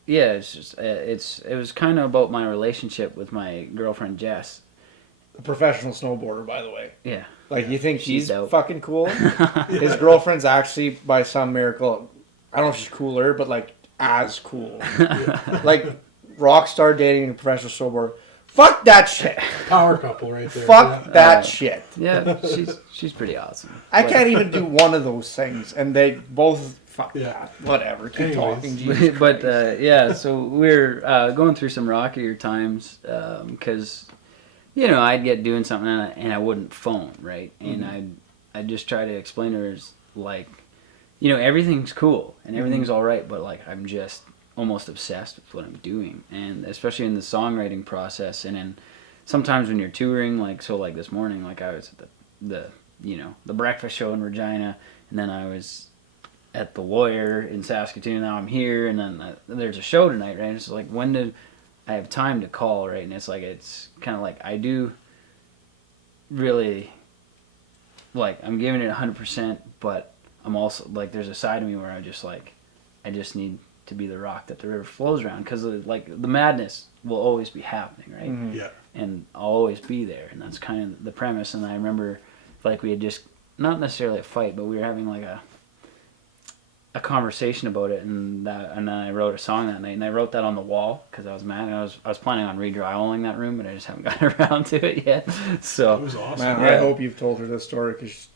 it's just it was kind of about my relationship with my girlfriend Jess. A professional snowboarder, by the way. Yeah. You think she's dope. fucking cool? His girlfriend's actually, by some miracle, I don't know if she's cooler, but as cool. Rock star dating a professional snowboarder. Fuck that shit. Power couple right there. Fuck that shit. Yeah, she's pretty awesome. I can't even do one of those things, and they both that. Whatever. Keep talking. Jesus but Christ. so we're going through some rockier times because I'd get doing something and I wouldn't phone, right? And I'd just try to explain to her everything's cool and everything's all right, but I'm just almost obsessed with what I'm doing, and especially in the songwriting process, and then sometimes when you're touring, this morning, I was at the breakfast show in Regina, and then I was at the Lawyer in Saskatoon, and now I'm here, and then there's a show tonight, right? It's when did I have time to call, right? And it's kind of I do really I'm giving it 100%, but I'm also there's a side of me where I just need to be the rock that the river flows around, because the madness will always be happening, right? Mm-hmm. Yeah. And I'll always be there, and that's kind of the premise. And I remember we had just, not necessarily a fight, but we were having a conversation about it, and then I wrote a song that night, and I wrote that on the wall because I was mad, and I was planning on re-drywaling that room, but I just haven't gotten around to it yet. So it was awesome. Man, I hope you've told her this story, because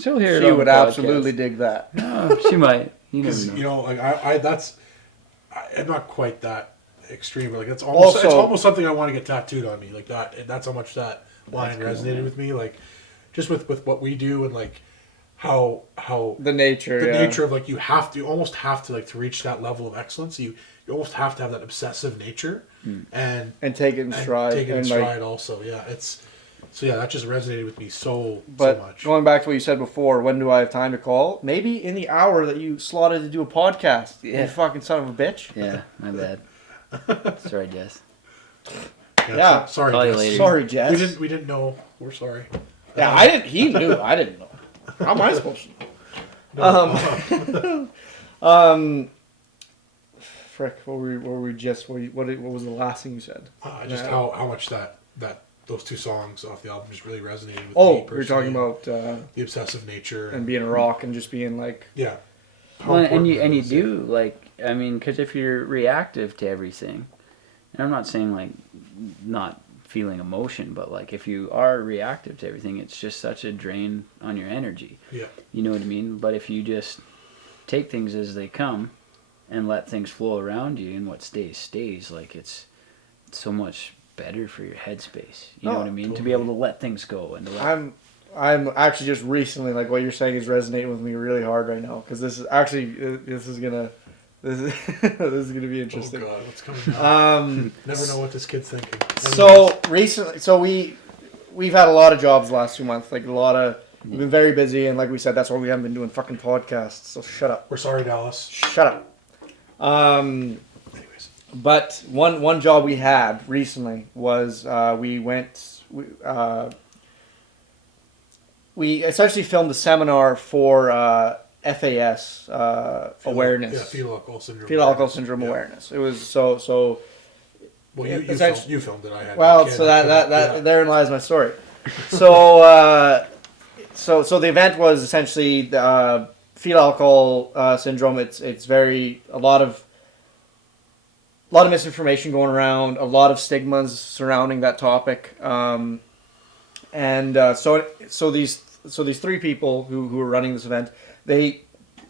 she'll hear it. She would absolutely dig that. No, she might. Because I'm not quite that extreme, but it's almost something I want to get tattooed on me, that. That's how much that line resonated with me, just with what we do, and how the nature of you almost have to to reach that level of excellence. You almost have to have that obsessive nature, and take it in stride. Also, yeah, that just resonated with me so much. Going back to what you said before, when do I have time to call? Maybe in the hour that you slotted to do a podcast. Yeah. You fucking son of a bitch. Yeah, my bad. Sorry, Jess. Yeah. Sorry, Call you Jess. later. Sorry, Jess. We didn't know. We're sorry. Yeah, he knew. I didn't know. How am I supposed to know? Frick, what was the last thing you said? Just how much that those two songs off the album just really resonated with me. You're talking about the obsessive nature and being a rock and just being yeah. Well, and you do because if you're reactive to everything, and I'm not saying not feeling emotion, but if you are reactive to everything, it's just such a drain on your energy. Yeah. You know what I mean? But if you just take things as they come and let things flow around you, and what stays, it's so much better for your headspace. You know what I mean? Totally. To be able to let things go and I'm actually just recently what you're saying is resonating with me really hard right now, because this is gonna be interesting. Oh God, what's coming out? Never know what this kid's thinking. So recently, we've had a lot of jobs the last 2 months. We've been very busy, and like we said, that's why we haven't been doing fucking podcasts. So shut up. We're sorry, Dallas. Shut up. Anyways, But one job we had recently was we essentially filmed a seminar for FAS awareness. Yeah, fetal alcohol syndrome. Fetal alcohol syndrome awareness. It was so. Well, you filmed it. I had. Well, so that therein lies my story. So so the event was essentially fetal alcohol syndrome. It's very a lot of misinformation going around, a lot of stigmas surrounding that topic, so these three people who are running this event, they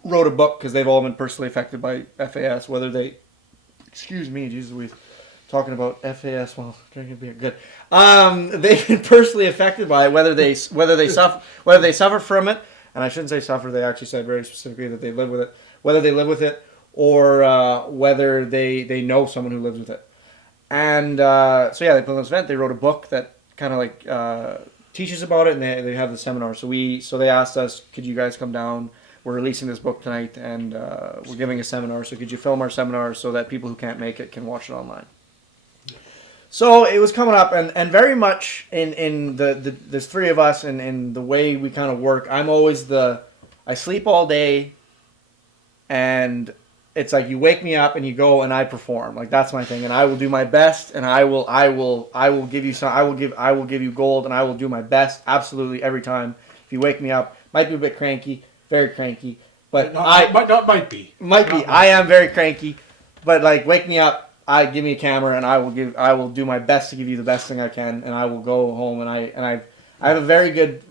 wrote a book because they've all been personally affected by FAS. Whether they, excuse me, Jesus, we're talking about FAS while drinking beer. Good. They've been personally affected by it. Whether they suffer from it, and I shouldn't say suffer. They actually said very specifically that they live with it. Whether they live with it, or whether they know someone who lives with it. And so yeah, they put on this event. They wrote a book that kind of like teaches about it, and they have the seminar. So they asked us, could you guys come down? We're releasing this book tonight, and we're giving a seminar. So could you film our seminar so that people who can't make it can watch it online? So it was coming up, and very much in there's three of us, and in the way we kind of work, I'm always I sleep all day, and it's like you wake me up and you go and I perform. Like that's my thing, and I will do my best, and I will give you some. I will give you gold, and I will do my best absolutely every time. If you wake me up, might be a bit cranky, very cranky, but might be. I am very cranky, but like wake me up. Give me a camera, and I will do my best to give you the best thing I can, and I will go home, and I have a very good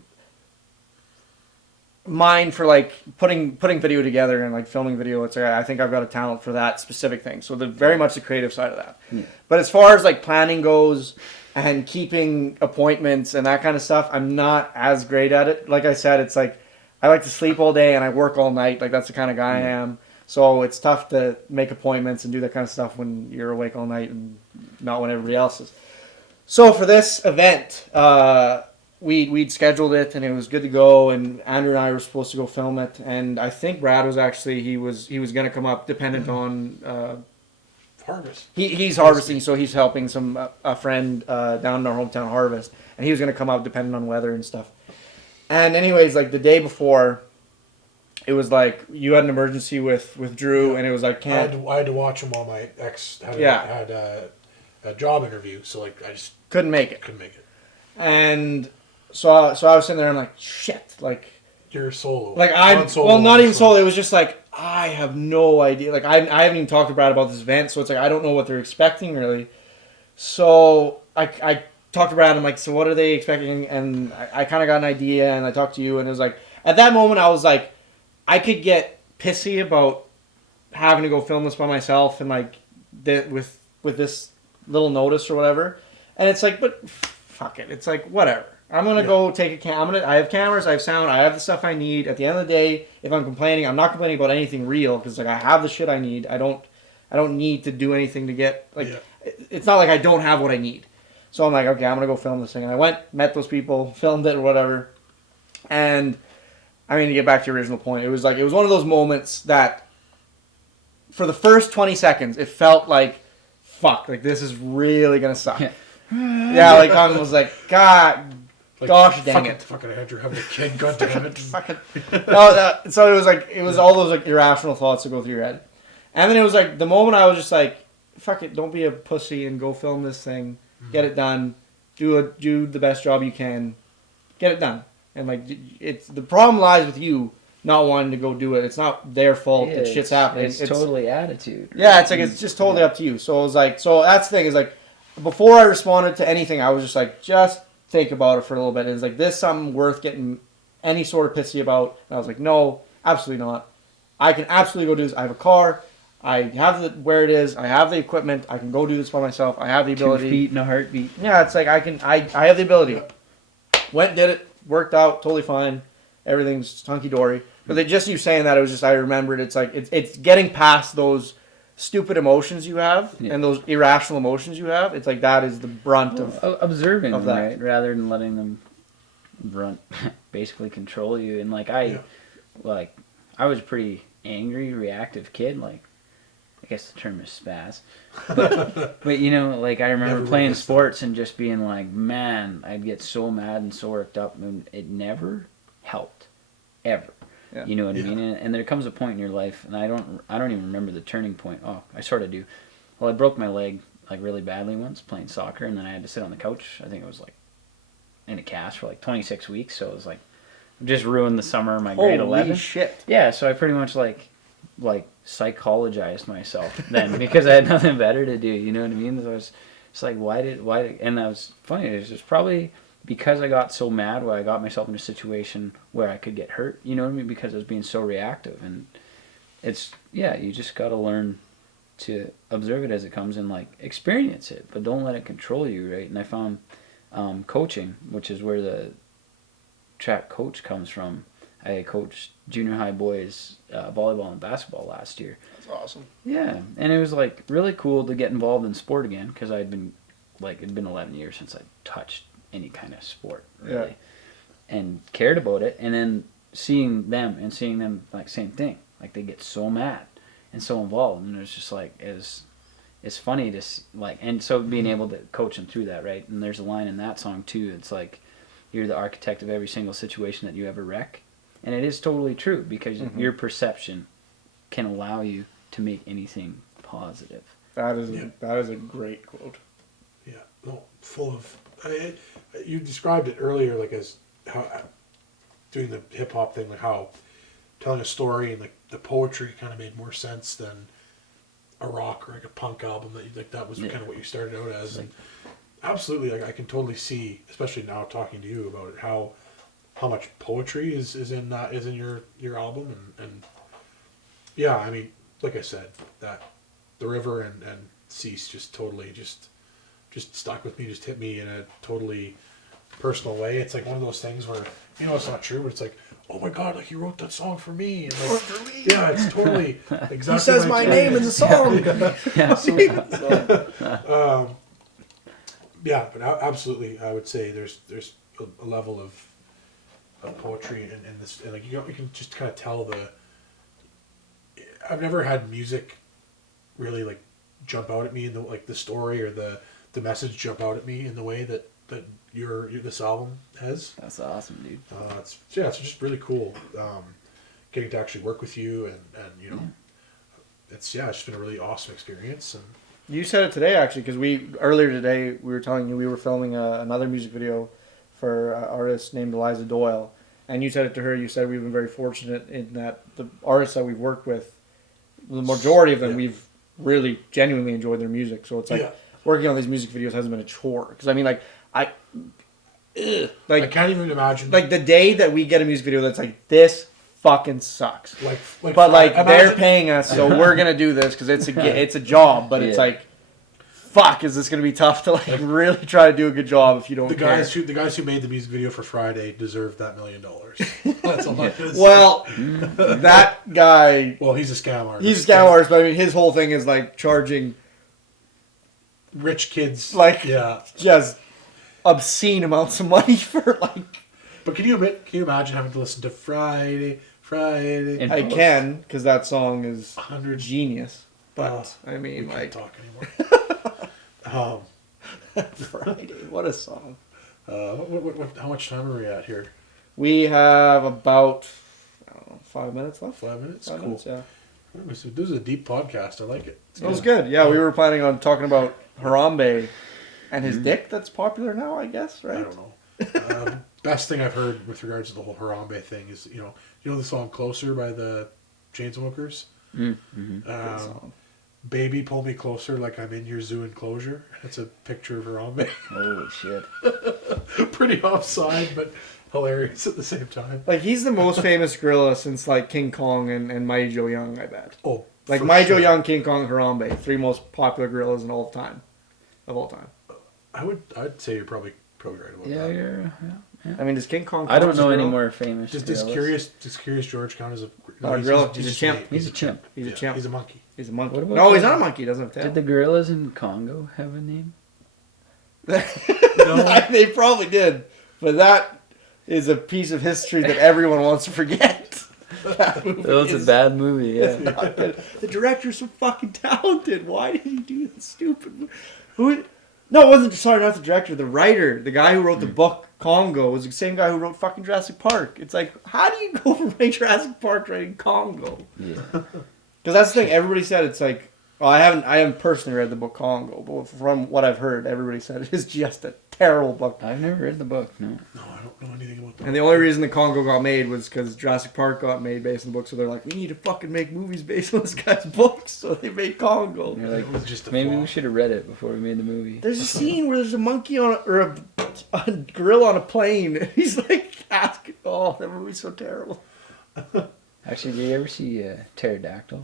mind for like putting video together and like filming video. It's I think I've got a talent for that specific thing. So very much the creative side of that. Yeah. But as far as like planning goes and keeping appointments and that kind of stuff, I'm not as great at it. Like I said, it's like I like to sleep all day and I work all night. Like that's the kind of guy I am. So it's tough to make appointments and do that kind of stuff when you're awake all night and not when everybody else is. So for this event, we'd scheduled it and it was good to go, and Andrew and I were supposed to go film it, and I think Brad was actually he was going to come up dependent on harvest. He's harvesting, so he's helping a friend down in our hometown harvest, and he was going to come up depending on weather and stuff. And anyways, like the day before, it was like you had an emergency with Drew, and it was like I had to watch him while my ex had a job interview, so like I just couldn't make it. And so I was sitting there, and I'm like, shit, like you're solo. Like not even solo. It was just like I have no idea. Like I haven't even talked to Brad about this event, so it's like I don't know what they're expecting really. So I talked to Brad. I'm like, so what are they expecting? And I kind of got an idea, and I talked to you, and it was like at that moment I was like, I could get pissy about having to go film this by myself and like with this little notice or whatever, and it's like, but fuck it, it's like whatever. I'm gonna go take a I have cameras, I have sound, I have the stuff I need. At the end of the day, if I'm complaining, I'm not complaining about anything real because like I have the shit I need. I don't need to do anything to get like. It's not like I don't have what I need. So I'm like, okay, I'm gonna go film this thing. And I went, met those people, filmed it or whatever. And I mean, to get back to your original point, it was one of those moments that for the first 20 seconds, it felt like, fuck, like this is really gonna suck. Yeah, like I was like, God. Like, gosh dang it! Fucking Andrew having a kid, god damn it! So it was all those like irrational thoughts that go through your head, and then it was like the moment I was just like, fuck it, don't be a pussy and go film this thing, get it done, do the best job you can, get it done, and like it's the problem lies with you not wanting to go do it. It's not their fault that shit's happening. It's totally attitude. Right? Yeah, it's like it's just totally up to you. So it was like, so that's the thing is like, before I responded to anything, I was just like, just think about it for a little bit. Is like this something worth getting any sort of pissy about? And I was like, no, absolutely not. I can absolutely go do this. I have a car. I have where it is. I have the equipment. I can go do this by myself. I have the ability. 2 feet and a heartbeat. Yeah, it's like I have the ability. Went, did it, worked out, totally fine. Everything's hunky dory. But just you saying that, it was just I remembered. It's like it's getting past those stupid emotions you have and those irrational emotions you have. It's like that is the brunt of observing of them, that. right? Rather than letting them basically control you. And like I was a pretty angry, reactive kid. Like guess the term is spaz. But you know, like I remember playing sports and just being like, man, I'd get so mad and so worked up, and it never helped, ever. Yeah. You know what I mean? And there comes a point in your life, and I don't even remember the turning point. Oh, I sort of do. Well, I broke my leg like really badly once playing soccer, and then I had to sit on the couch. I think it was like in a cast for like 26 weeks. So it was like just ruined the summer of my grade 11. Holy shit! Yeah, so I pretty much like psychologized myself then because I had nothing better to do. You know what I mean? So I was just like, why did? And that was funny. It was just probably because I got so mad where I got myself in a situation where I could get hurt. You know what I mean? Because I was being so reactive, and it's you just got to learn to observe it as it comes and like experience it, but don't let it control you, right? And I found coaching, which is where the track coach comes from. I coached junior high boys volleyball and basketball last year. That's awesome. Yeah, and it was like really cool to get involved in sport again because it'd been 11 years since I touched any kind of sport really, and cared about it. And then seeing them like same thing, like they get so mad and so involved, and it's just like it's funny to like, and so being able to coach them through that, right? And there's a line in that song too. It's like you're the architect of every single situation that you ever wreck, and it is totally true because your perception can allow you to make anything positive. That is a great quote. Yeah, no, full of. You described it earlier, like as how doing the hip hop thing, like how telling a story and like the poetry kind of made more sense than a rock or like a punk album that was kind of what you started out as. And absolutely, like I can totally see, especially now talking to you about it, how much poetry is in your album and yeah, I mean, like I said, that the river and Cease just totally just stuck with me, just hit me in a totally personal way. It's like one of those things where, you know, it's not true, but it's like, oh my God, like he wrote that song for me. And like, yeah, it's totally exactly. He says my name in the song. Yeah, but absolutely, I would say there's a level of poetry in this, and like you can just kind of tell I've never had music really like jump out at me in the story or the message jump out at me in the way that this album has. That's awesome, dude. It's just really cool getting to actually work with you and you know, it's just been a really awesome experience. And you said it today actually, because earlier today we were telling you we were filming another music video for an artist named Eliza Doyle, and you said it to her. You said we've been very fortunate in that the artists that we've worked with, the majority of them we've really genuinely enjoyed their music. So it's like working on these music videos hasn't been a chore. Because I mean, like I can't even imagine. Like the day that we get a music video that's like, this fucking sucks. But imagine, they're paying us, so we're gonna do this because it's a job. But it's like, fuck, is this gonna be tough to like really try to do a good job if you don't? The guys who made the music video for Friday deserve that $1 million. That's all I'm gonna say. Well, that guy. Well, he's a scam artist. He's a scam artist, but I mean, his whole thing is like charging rich kids, just obscene amounts of money for like. But can you imagine having to listen to Friday? I can, because that song is genius. But I mean, we can't talk anymore. Friday, what a song! How much time are we at here? We have about 5 minutes left. 5 minutes, cool. Minutes, yeah. This is a deep podcast. I like it. It was good. Yeah, we were planning on talking about Harambe and his dick. That's popular now, I guess. Right? I don't know. Best thing I've heard with regards to the whole Harambe thing is you know the song "Closer" by the Chainsmokers. Baby, pull me closer like I'm in your zoo enclosure. It's a picture of Harambe. Holy shit. Pretty offside, but hilarious at the same time. Like, he's the most famous gorilla since, like, King Kong and Mighty Joe Young, I bet. Oh, like, Mighty Joe Young, King Kong, Harambe. 3 most popular gorillas of all time. I'd say you're probably right about that. Yeah. I mean, does King Kong... I don't know any more famous Just Curious George count as a... gorilla? He's a chimp. He's a chimp. He's a chimp. He's a monkey. He's a monkey. No, he's not a monkey. He doesn't have a tail. Did the gorillas in Congo have a name? No. They probably did. But that is a piece of history that everyone wants to forget. That was a bad movie, yeah. The director's so fucking talented. Why did he do that stupid? Who? No, it wasn't. Sorry, not the director. The writer, the guy who wrote the book Congo, was the same guy who wrote fucking Jurassic Park. It's like, how do you go from writing Jurassic Park to writing Congo? Yeah. Because that's the thing. Everybody said it's like. Well, I haven't personally read the book Congo, but from what I've heard, everybody said it is just a terrible book. I've never read the book, no. No, I don't know anything about that. And the only reason the Congo got made was because Jurassic Park got made based on the book, so they're like, we need to fucking make movies based on this guy's books, so they made Congo. You're like, It was just a maybe flaw. we should have read it before we made the movie. There's a scene where there's a monkey or a gorilla on a plane, and he's like asking, oh, that movie's so terrible. Actually, did you ever see Pterodactyl?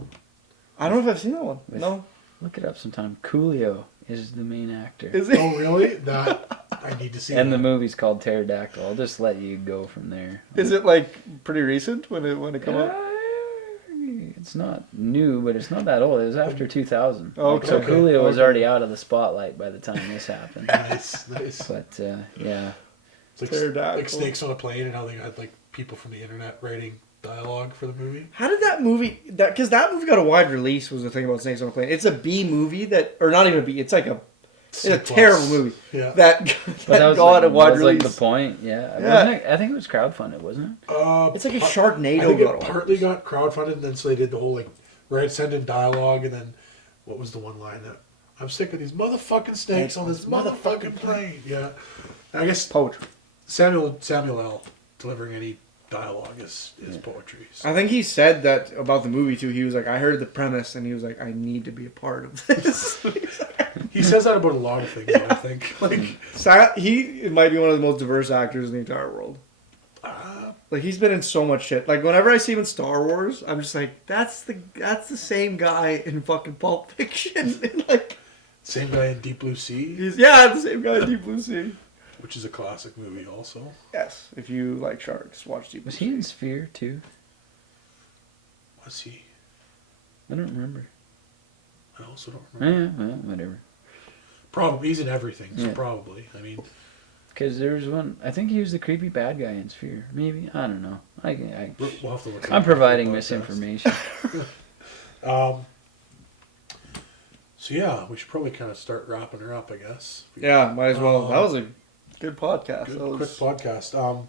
I don't know if I've seen that one. No. Look it up sometime. Coolio is the main actor. Is it? Oh, really? That I need to see. And that. the movie's called Pterodactyl. I'll just let you go from there. Is it like pretty recent when it came out? It's not new, but it's not that old. It was after 2000. Oh, okay. So Coolio was Okay. already out of the spotlight by the time this happened. Nice. But yeah, It's like, Pterodactyl. like Snakes on a Plane and how they had like people from the internet writing dialogue for the movie. How did that movie? Because that movie got a wide release. Was the thing about Snakes on a Plane? It's a B movie or not even a B. It's like it's a terrible movie. Yeah. That but that was got a wide was release. like the point. Yeah, Yeah. Wasn't it? I think it was crowdfunded, wasn't it? It's like a I Sharknado. think got it a wide partly release. got crowdfunded, and then so they did the whole like send in dialogue, and then what was the one line that I'm sick of these motherfucking snakes on this motherfucking plane. Yeah, and I guess Poetry. Samuel L. delivering any dialogue is poetry. So. I think he said that about the movie too. He was like, I heard the premise, and he was like, I need to be a part of this. He says that about a lot of things. Though, I think like He might be one of the most diverse actors in the entire world. Like he's been in so much shit. Like whenever I see him in Star Wars, I'm just like, that's the same guy in fucking Pulp Fiction. Like same guy in Deep Blue Sea, the same guy in Deep Blue Sea. which is a classic movie also. Yes, if you like sharks, watch Deep Blue Was Sea. he in Sphere too? Was he? I don't remember. I also don't remember. Yeah, well, whatever. Probably he's in everything, so Yeah. probably. I mean, Because there was one. I think he was the creepy bad guy in Sphere. Maybe I don't know. we'll have to look. it I'm up providing for the podcast. misinformation. So yeah, we should probably kind of start wrapping her up, I guess. Yeah, might as well. That was a good podcast. Good, That was- quick podcast.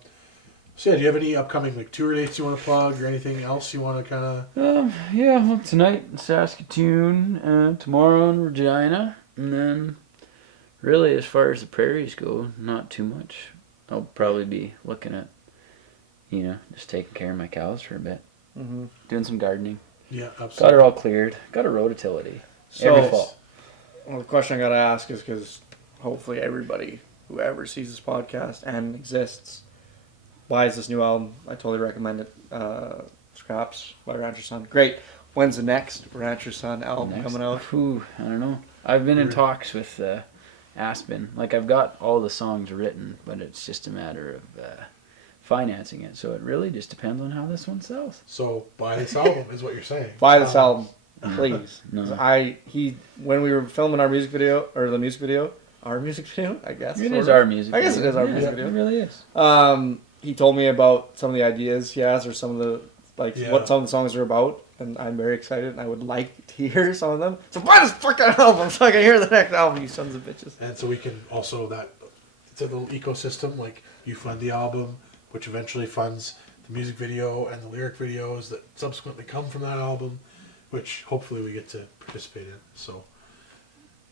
So yeah, do you have any upcoming like tour dates you want to plug or anything else you want to kind of? Yeah, well, tonight in Saskatoon, tomorrow in Regina, and then really as far as the prairies go, not too much. I'll probably be looking at, just taking care of my cows for a bit, doing some gardening. Yeah, Got absolutely. her all cleared. Got a rototility So, every fall. well, the question I gotta ask is because hopefully everybody who ever sees this podcast and exists buys this new album. I totally recommend it. Scraps by Rancher Sun. Great. When's the next Rancher Sun album Next- coming out? Whew, I don't know. I've been in talks with Aspen. Like I've got all the songs written, but it's just a matter of financing it. So it really just depends on how this one sells. So buy this album is what you're saying. Buy this album, please. No. When we were filming our music video, I guess. It sort is of. our music. I guess it video. is our Yeah, music video. It really is. He told me about some of the ideas he has, or some of the Yeah. what some of the songs are about, and I'm very excited. And I would like to hear some of them. So buy this fucking album so I can hear the next album, you sons of bitches. And so we can also it's a little ecosystem. Like you fund the album, which eventually funds the music video and the lyric videos that subsequently come from that album, which hopefully we get to participate in. So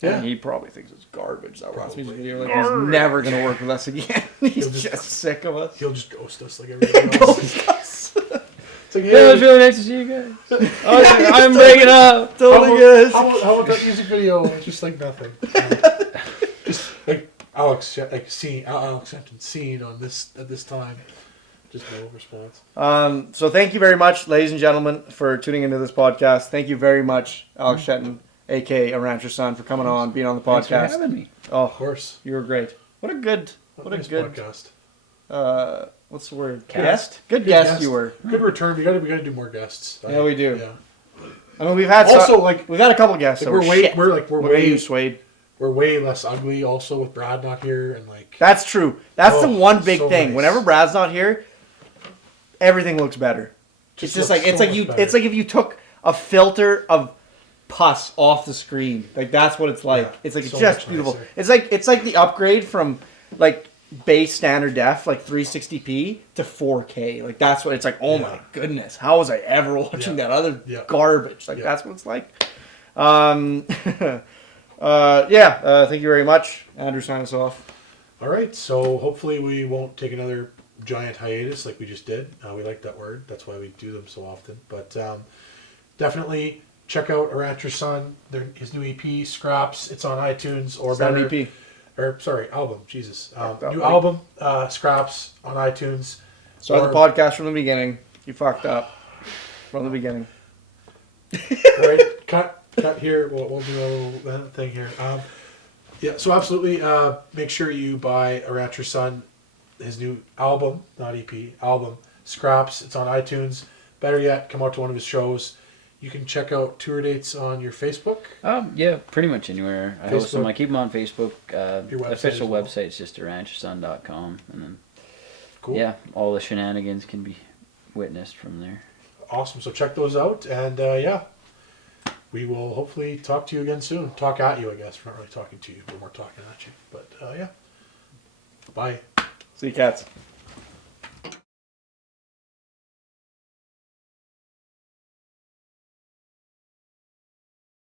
Yeah, yeah, he probably thinks it's garbage. That last Probably. music video, like he's never gonna work with us again. He's just sick of us. he'll just ghost us like everybody else. Ghost us. It's like, Yeah, it was really nice to see you guys. I'm totally- breaking up. Totally good. How about that music video? It's just like nothing. Just like Alex Shenton scene on this at this time. Just no response. So thank you very much, ladies and gentlemen, for tuning into this podcast. Thank you very much, Alex Shenton, aka A Rancher Son, for coming on, being on the Thanks for podcast. having me. Oh, Of course. you were great. What a good Nice good podcast. what's the word? Cast? Guest? Good Good guest guest. you were. Good return. We gotta do more guests. Yeah, we do. Yeah. I mean, we've had Also, like we've had a couple guests. Like that were shit. we're Look at you, way Swade. we're way less ugly also with Brad not here and like That's true. That's the Oh, one big so thing. nice. Whenever Brad's not here, everything looks better. It's just like it's like if you took a filter of pus off the screen. Like that's what it's like. Yeah, it's like it's just beautiful. Nicer. It's like the upgrade from like base standard def, like 360p to 4K. Like that's what it's like. Oh my goodness, how was I ever watching that other garbage? Like that's what it's like. Thank you very much. Andrew, sign us off. All right, so hopefully we won't take another giant hiatus like we just did. We like that word. That's why we do them so often. But definitely check out Arantxa Sun, his new EP, Scraps. It's on iTunes or better. EP. Or sorry, album. Jesus, new album, Scraps on iTunes. Start the podcast from the beginning. You fucked up from the beginning. All right, cut here. We'll do a little thing here. So absolutely, make sure you buy Arantxa Sun, his new album, not EP, album, Scraps. It's on iTunes. Better yet, come out to one of his shows. You can check out tour dates on your Facebook. Yeah, pretty much anywhere. I host them. I keep them on Facebook. Your official website is just arantxasun.com, and then all the shenanigans can be witnessed from there. Awesome. So check those out, and we will hopefully talk to you again soon. Talk at you, I guess. We're not really talking to you, but we're talking at you. But bye. See you, cats.